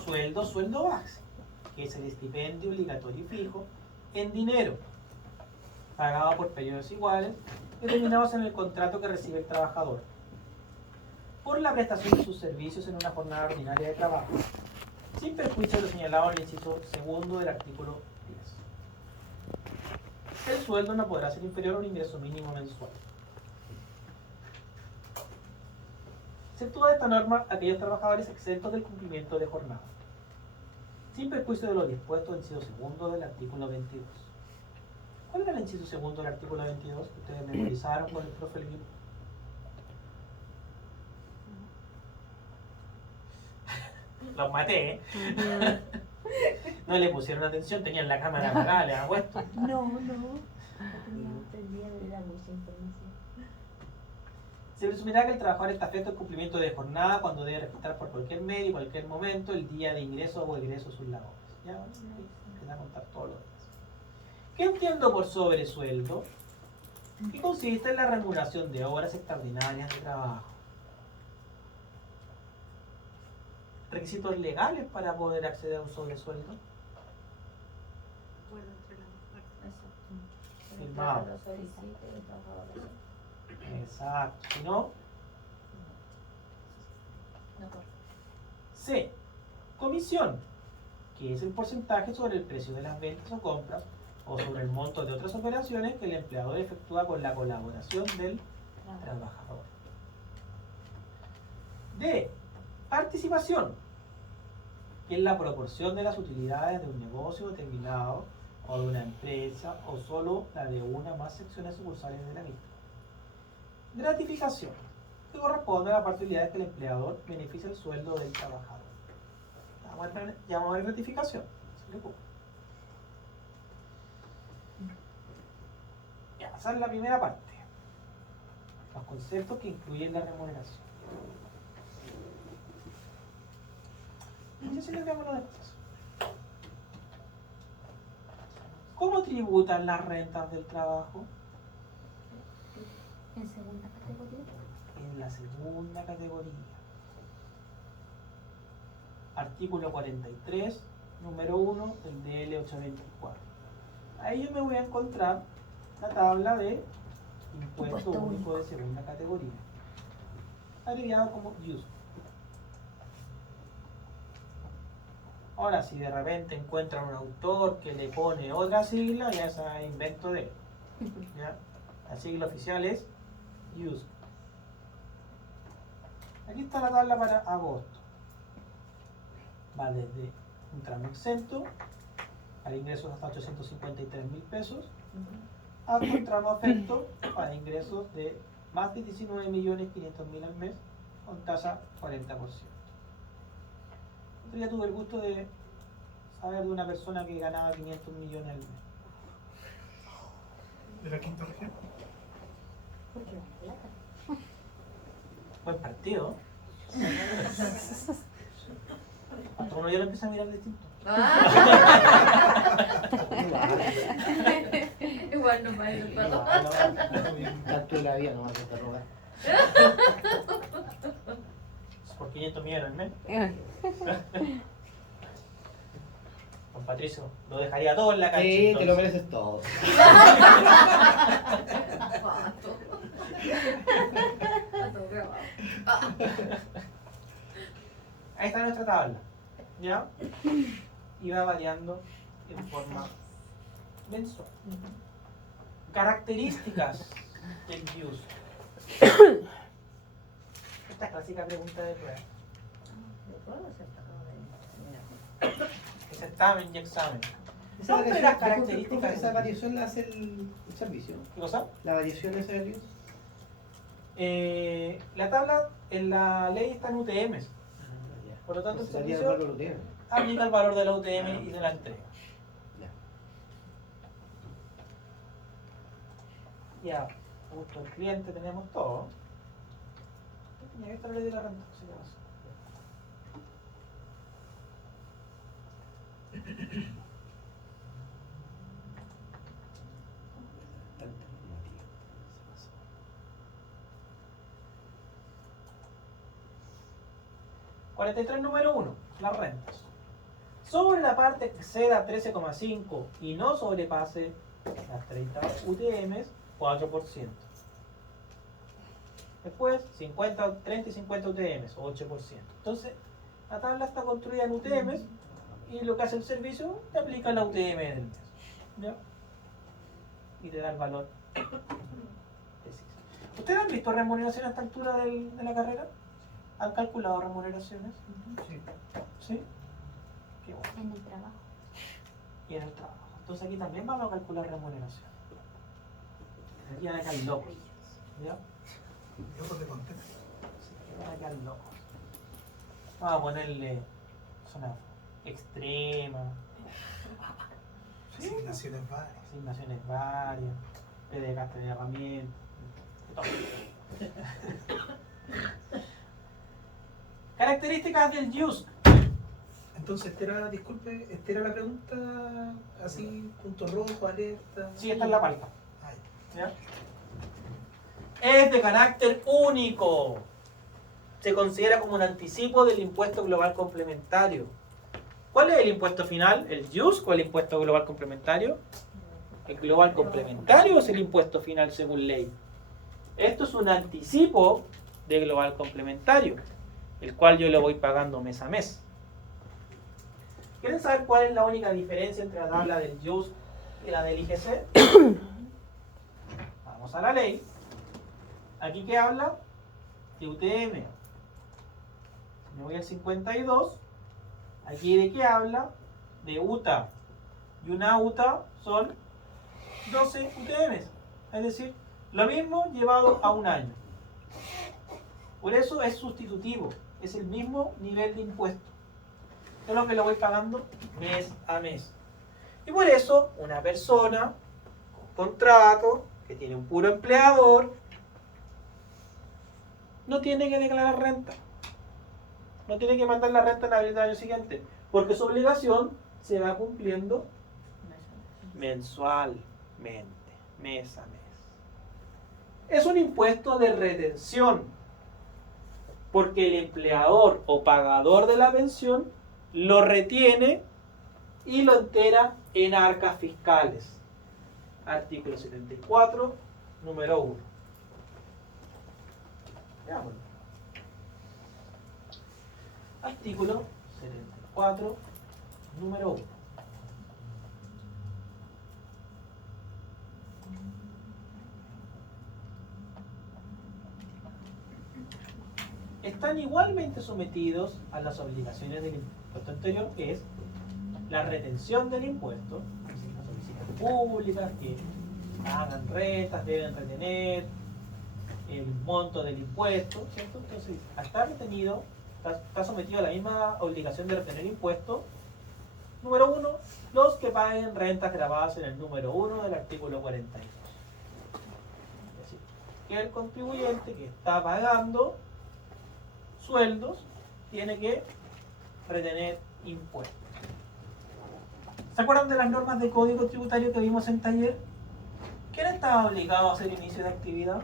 Sueldo base, que es el estipendio obligatorio y fijo en dinero, pagado por periodos iguales, determinados en el contrato que recibe el trabajador, por la prestación de sus servicios en una jornada ordinaria de trabajo, sin perjuicio de lo señalado en el inciso segundo del artículo 10. El sueldo no podrá ser inferior a un ingreso mínimo mensual. Exceptúa de esta norma aquellos trabajadores exentos del cumplimiento de jornada, sin perjuicio de lo dispuesto en el inciso segundo del artículo 22. ¿Cuál era el inciso segundo del artículo 22 que ustedes memorizaron con el profe Luis? Los maté, ¿eh? No le pusieron atención, tenían la cámara apagada, le han puesto. No. No entendía, pero era mucha información. Se presumirá que el trabajador está afecto al cumplimiento de jornada cuando debe registrar por cualquier medio y cualquier momento el día de ingreso o egreso de sus labores. Ya, van a contar todo lo demás. ¿Qué entiendo por sobresueldo? Que consiste en la remuneración de horas extraordinarias de trabajo. Requisitos legales para poder acceder a un sobresueldo. Bueno, entre las dos partes. Firmado. Lo solicite el trabajador. Exacto. Si no, No corre. C. Comisión, que es el porcentaje sobre el precio de las ventas o compras o sobre el monto de otras operaciones que el empleador efectúa con la colaboración del trabajador. D. Participación, que es la proporción de las utilidades de un negocio determinado o de una empresa o solo la de una o más secciones sucursales de la misma. Gratificación, que corresponde a la parte de utilidades que el empleador beneficia el sueldo del trabajador. Vamos a ver gratificación. No se preocupe. Ya, esa es la primera parte. Los conceptos que incluyen la remuneración. Y así les veamos después. ¿Cómo tributan las rentas del trabajo? En segunda categoría. En la segunda categoría. Artículo 43, número 1 del DL 824. Ahí yo me voy a encontrar la tabla de impuesto Impuesto único de segunda categoría, abreviado como IUS. Ahora, si de repente encuentran un autor que le pone otra sigla, ya es invento de él. ¿Ya? La sigla oficial es IUS. Aquí está la tabla para agosto. Va desde un tramo exento para ingresos hasta 853.000 pesos hasta un tramo afecto para ingresos de más de 19.500.000 al mes con tasa 40%. Yo ya tuve el gusto de saber de una persona que ganaba 500 millones al mes. ¿De la quinta región? Porque la plata. Buen partido. Hasta uno ya lo empieza a mirar distinto. Igual no vale el pato. Tanto en la vida no vas a robar. Por 500 millones al mes. Don Patricio, lo dejaría todo en la cancha. Sí, te lo entonces. mereces todo. Pato. Pato, bravo. Ahí está nuestra tabla. ¿Ya? Y va variando en forma mensual. Características del use. Esta clásica pregunta de prueba. Es examen y examen. Esa ¿Cuáles son variación, las disculpe, características profe, esa del- variación la hace el servicio. ¿Qué cosa? La variación esa del La tabla en la ley está en UTMs. Por lo tanto, el Sería servicio el lo tiene. aplica el valor de la UTM y de la entrega. Ya, justo el cliente tenemos todo. Y esta es la ley de la renta. ¿Sí? ¿Qué 43 número 1, las rentas. Sobre la parte que exceda 13,5 y no sobrepase las 30 UTMs, 4%. Después, 50, 30 y 50 UTMs, 8%. Entonces, la tabla está construida en UTMs y lo que hace el servicio te aplica la UTM del mes. ¿Ya? Y te da el valor preciso. ¿Ustedes han visto remuneración a esta altura de la carrera? ¿Han calculado remuneraciones? Sí. ¿Sí? Qué bueno. En el trabajo. Y en el trabajo. Entonces aquí también vamos a calcular remuneración. Aquí van a quedar locos. ¿Ya? Locos de contento. Sí, van a quedar locos. Vamos a ponerle zona extrema, Asignaciones varias. asignaciones varias, desgaste de herramientas, todo. Características del use. Entonces, disculpe, esta era la pregunta así, punto rojo, alerta. Sí, esta es la palta. Ay, ¿Ya? Es de carácter único. Se considera como un anticipo del impuesto global complementario. ¿Cuál es el impuesto final? ¿El use o el impuesto global complementario? El global complementario es el impuesto final según ley. Esto es un anticipo de global complementario, el cual yo lo voy pagando mes a mes. ¿Quieren saber cuál es la única diferencia entre la tabla del use y la del IGC? Vamos a la ley. Aquí que habla de UTM. Me voy al 52. Aquí de qué habla de UTA. Y una UTA son 12 UTMs. Es decir, lo mismo llevado a un año. Por eso es sustitutivo, es el mismo nivel de impuesto. Es lo que lo voy pagando mes a mes. Y por eso una persona con contrato, que tiene un puro empleador, no tiene que declarar renta. No tiene que mandar la renta en abril del año siguiente, porque su obligación se va cumpliendo mensualmente, mes a mes. Es un impuesto de retención, porque el empleador o pagador de la pensión lo retiene y lo entera en arcas fiscales. Artículo 74, número 1. Veámoslo. Artículo 74, número 1. Están igualmente sometidos a las obligaciones del impuesto anterior, que es la retención del impuesto, es decir, las oficinas públicas que pagan rentas, deben retener el monto del impuesto, ¿cierto? Entonces, al estar retenido, está sometido a la misma obligación de retener impuestos. Número 1, los que paguen rentas grabadas en el número 1 del artículo 42. Es decir, que el contribuyente que está pagando sueldos tiene que retener impuestos. ¿Se acuerdan de las normas de código tributario que vimos en taller? ¿Quién estaba obligado a hacer inicio de actividad?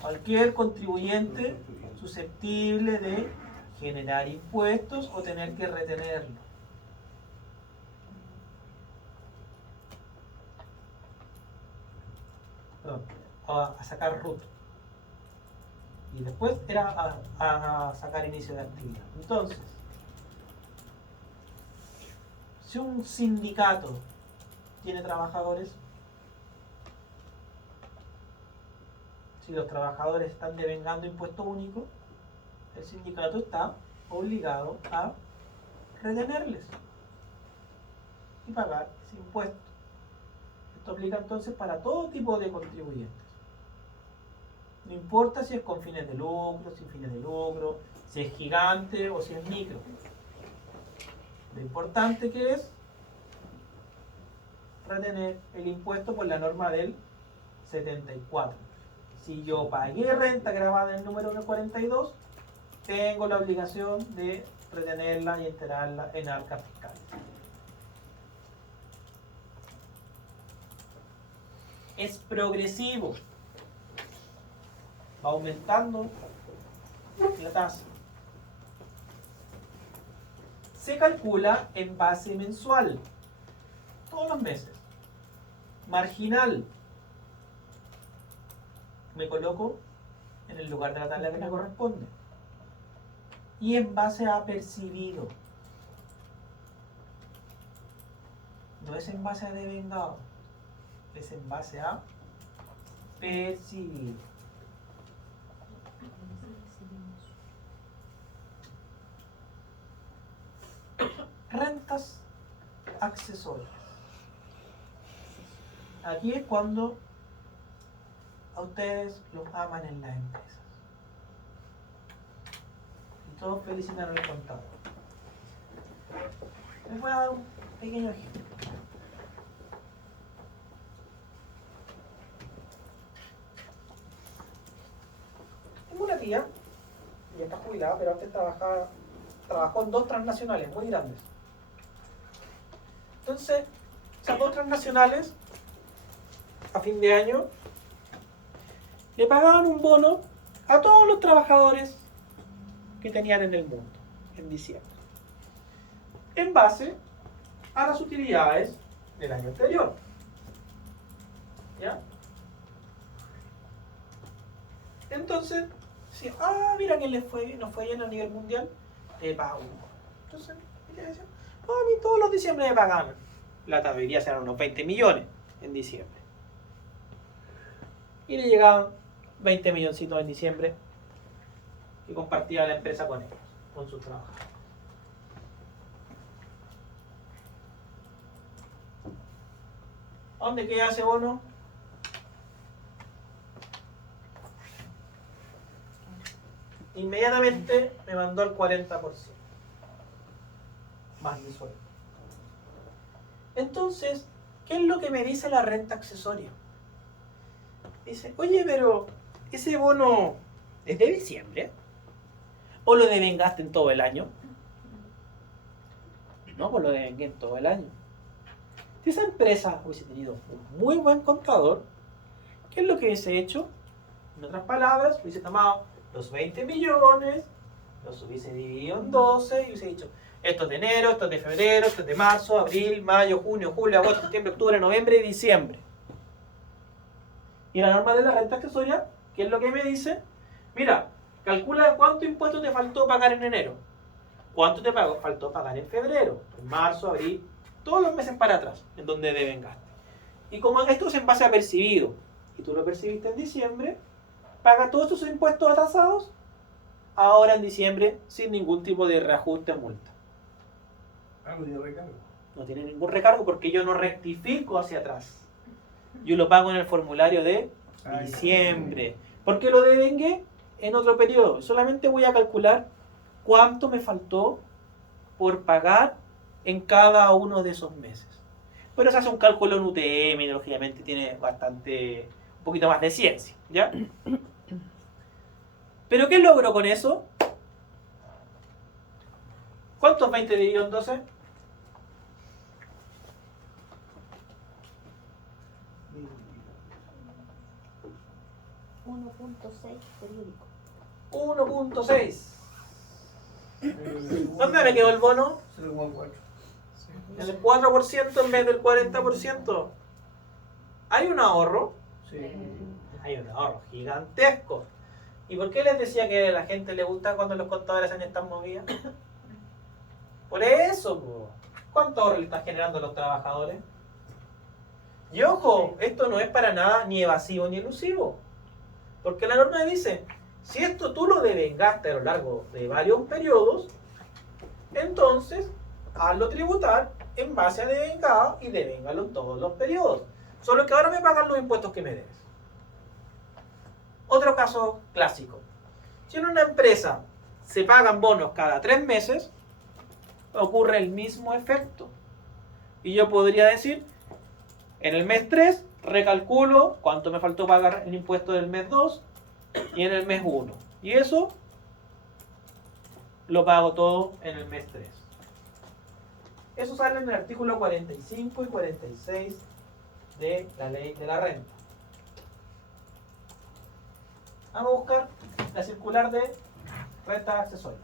Cualquier contribuyente susceptible de generar impuestos o tener que retenerlo. Perdón, a sacar RUT. Y después era a sacar inicio de actividad. Entonces, si un sindicato tiene trabajadores, si los trabajadores están devengando impuesto único, el sindicato está obligado a retenerles y pagar ese impuesto. Esto aplica entonces para todo tipo de contribuyentes. No importa si es con fines de lucro, sin fines de lucro, si es gigante o si es micro. Lo importante que es retener el impuesto por la norma del 74. Si yo pagué renta grabada en el número 142, tengo la obligación de retenerla y enterarla en arcas fiscales. Es progresivo. Va aumentando la tasa. Se calcula en base mensual, todos los meses. Marginal. Me coloco en el lugar de la tabla que me corresponde. Y en base a percibido. No es en base a devengado, es en base a percibido. Rentas accesorias. Aquí es cuando a ustedes los aman en las empresas. Y todos felicitan al contador. Les voy a dar un pequeño ejemplo. Tengo una tía, ya está jubilada, pero antes trabajó en 2 transnacionales muy grandes. Entonces, esas 2 transnacionales, a fin de año, le pagaban un bono a todos los trabajadores que tenían en el mundo, en diciembre, en base a las utilidades del año anterior. ¿Ya? Entonces, si, mira que nos fue bien a nivel mundial, le pago un bono. Entonces, ¿qué decía? A mí todos los diciembre me pagaban. La tabería eran unos 20 millones en diciembre. Y le llegaban 20 milloncitos en diciembre y compartía la empresa con ellos, con sus trabajadores. ¿Dónde queda ese bono? Inmediatamente me mandó el 40% más mi sueldo. Entonces, ¿qué es lo que me dice la renta accesoria? Dice, oye, pero ese bono es de diciembre o lo devengaste en todo el año. No, pues lo devengué en todo el año. Si esa empresa hubiese tenido un muy buen contador, ¿qué es lo que hubiese hecho? En otras palabras, hubiese tomado los 20 millones, los hubiese dividido en 12 y hubiese dicho, esto es de enero, esto es de febrero, esto es de marzo, abril, mayo, junio, julio, agosto, septiembre, octubre, noviembre y diciembre. Y la norma de la renta accesoria, ¿qué es lo que me dice? Mira, calcula cuánto impuesto te faltó pagar en enero, cuánto te faltó pagar en febrero, en marzo, abril, todos los meses para atrás, en donde devengaste. Y como esto es en base a percibido, y tú lo percibiste en diciembre, paga todos tus impuestos atrasados ahora en diciembre sin ningún tipo de reajuste o multa. Algo de recargo. No tiene ningún recargo porque yo no rectifico hacia atrás. Yo lo pago en el formulario de diciembre. Porque lo devengué en otro periodo. Solamente voy a calcular cuánto me faltó por pagar en cada uno de esos meses. Pero se hace un cálculo en UTM y lógicamente tiene bastante, un poquito más de ciencia, ¿ya? ¿Pero qué logro con eso? ¿Cuánto es 20 dividido en 12? 1.6 periódico. 1.6. ¿Dónde me quedó el bono? 0,4. En el 4% en vez del 40%. ¿Hay un ahorro? Sí. Hay un ahorro gigantesco. ¿Y por qué les decía que a la gente le gusta cuando los contadores hacen estas movidas? Por eso, po. ¿Cuánto ahorro le están generando a los trabajadores? Y ojo, esto no es para nada ni evasivo ni elusivo. Porque la norma dice, si esto tú lo devengaste a lo largo de varios periodos, entonces hazlo tributar en base a devengado y devéngalo en todos los periodos. Solo que ahora me pagan los impuestos que me debes. Otro caso clásico. Si en una empresa se pagan bonos cada 3 meses, ocurre el mismo efecto. Y yo podría decir, en el mes 3 recalculo cuánto me faltó pagar el impuesto del mes 2 y en el mes 1. Y eso lo pago todo en el mes 3. Eso sale en el artículo 45 y 46 de la ley de la renta. Vamos a buscar la circular de rentas accesorias.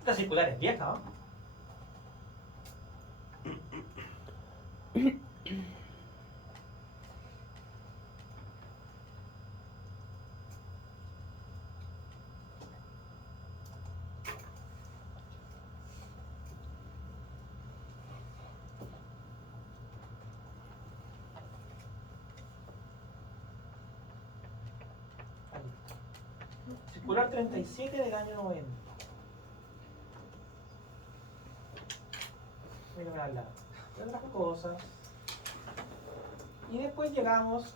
Esta circular es vieja, ¿no? Circular 37 del año 90. Voy a hablar de otras cosas. Y después llegamos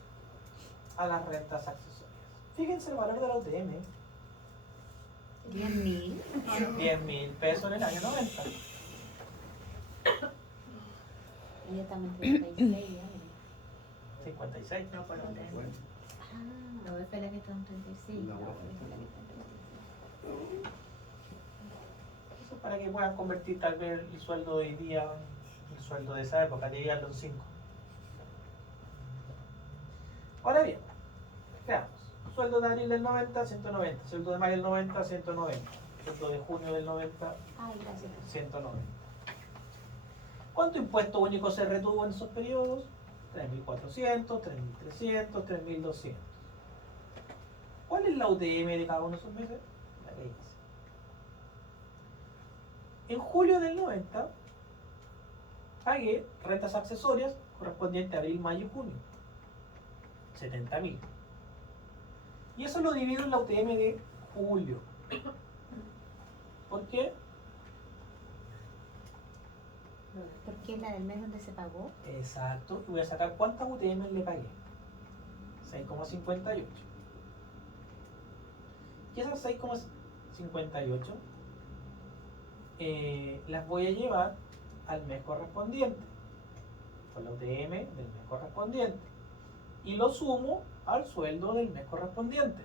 a las rentas accesorias. Fíjense el valor de la UTM. 10.000. 10.000 pesos en el año 90. Y ya estamos en 36 ya. 56, no, para Ah, la UEF es la que está en 36. No, La UEF es la que está en 36. Eso es para que puedan convertir tal vez el sueldo de hoy día, el sueldo de esa época, dividirlo en 5. Ahora bien, veamos. Sueldo de abril del 90, 190. Sueldo de mayo del 90, 190. Sueldo de junio del 90, Ay, gracias. 190. ¿Cuánto impuesto único se retuvo en esos periodos? 3.400, 3.300, 3.200. ¿Cuál es la UTM de cada uno de esos meses? La que dice. En julio del 90 pagué rentas accesorias correspondientes a abril, mayo y junio. 70.000. Y eso lo divido en la UTM de julio. ¿Por qué? Porque es la del mes donde se pagó. Exacto. Y voy a sacar cuántas UTM le pagué. 6,58. Y esas 6,58 las voy a llevar al mes correspondiente, con la UTM del mes correspondiente, y lo sumo al sueldo del mes correspondiente.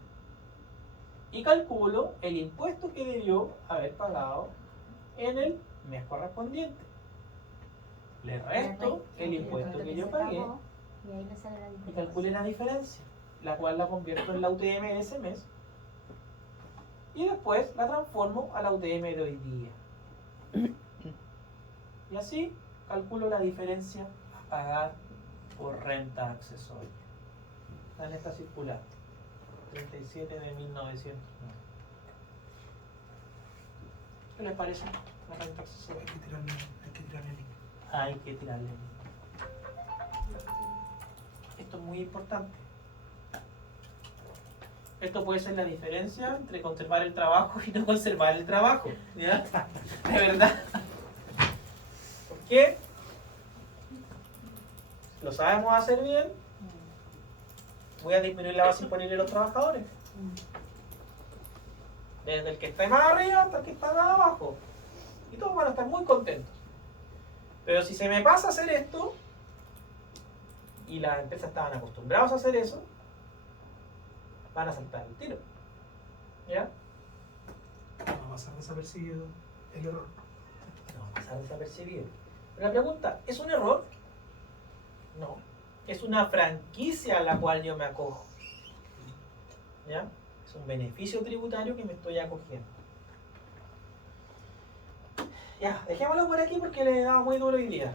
Y calculo el impuesto que debió haber pagado en el mes correspondiente. Le resto el impuesto que yo pagué Y ahí le sale la y diferencia. calcule la diferencia, la cual la convierto en la UTM de ese mes y después la transformo a la UTM de hoy día. Y así calculo la diferencia a pagar por renta accesoria. Está en esta circular 37 de 1909. ¿Qué les parece la renta accesoria? Hay que tirarle el link. Hay que tirarle. Esto es muy importante. Esto puede ser la diferencia entre conservar el trabajo y no conservar el trabajo. ¿Ya? De verdad. ¿Por qué? Lo sabemos hacer bien. Voy a disminuir la base imponible de los trabajadores. Desde el que está más arriba hasta el que está más abajo. Y todos van a estar muy contentos. Pero si se me pasa a hacer esto, y las empresas estaban acostumbrados a hacer eso, van a saltar el tiro. ¿Ya? No va a pasar desapercibido el error. No va a pasar desapercibido. Pero la pregunta, ¿es un error? No. Es una franquicia a la cual yo me acojo. ¿Ya? Es un beneficio tributario que me estoy acogiendo. Ya, dejémoslo por aquí porque le he dado muy duro hoy día.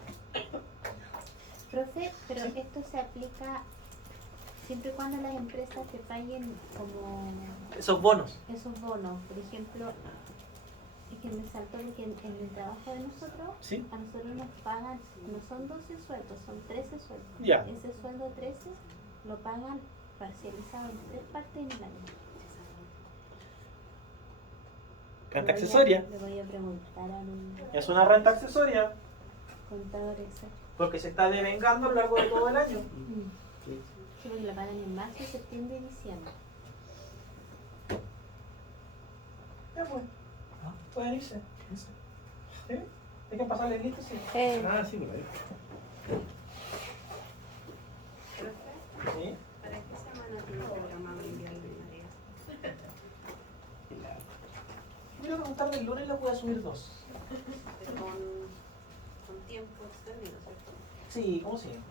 Profe, pero Sí. esto se aplica siempre y cuando las empresas te paguen como Esos bonos. esos bonos. Por ejemplo, es que me saltó porque en el trabajo de nosotros, ¿Sí? a nosotros nos pagan, no son 12 sueldos, son 13 sueldos. Ya. Ese sueldo 13 lo pagan parcializado en 3 partes en el año. Renta accesoria. Le voy a preguntar a un Es una renta accesoria contador ese. porque se está devengando a lo largo de todo el año. Sí, porque lo pagan en marzo, septiembre y diciembre. Ya pues, ¿Ah? pueden irse. ¿Ese? ¿Sí? Hay que pasarle el listo, sí. Ah, sí, por ahí. Profe, ¿Sí? ¿para qué semana tiene programado enviar el María? Voy a preguntarle el lunes y le voy a subir 2. Con tiempo extendido, ¿cierto? Sí, como siempre.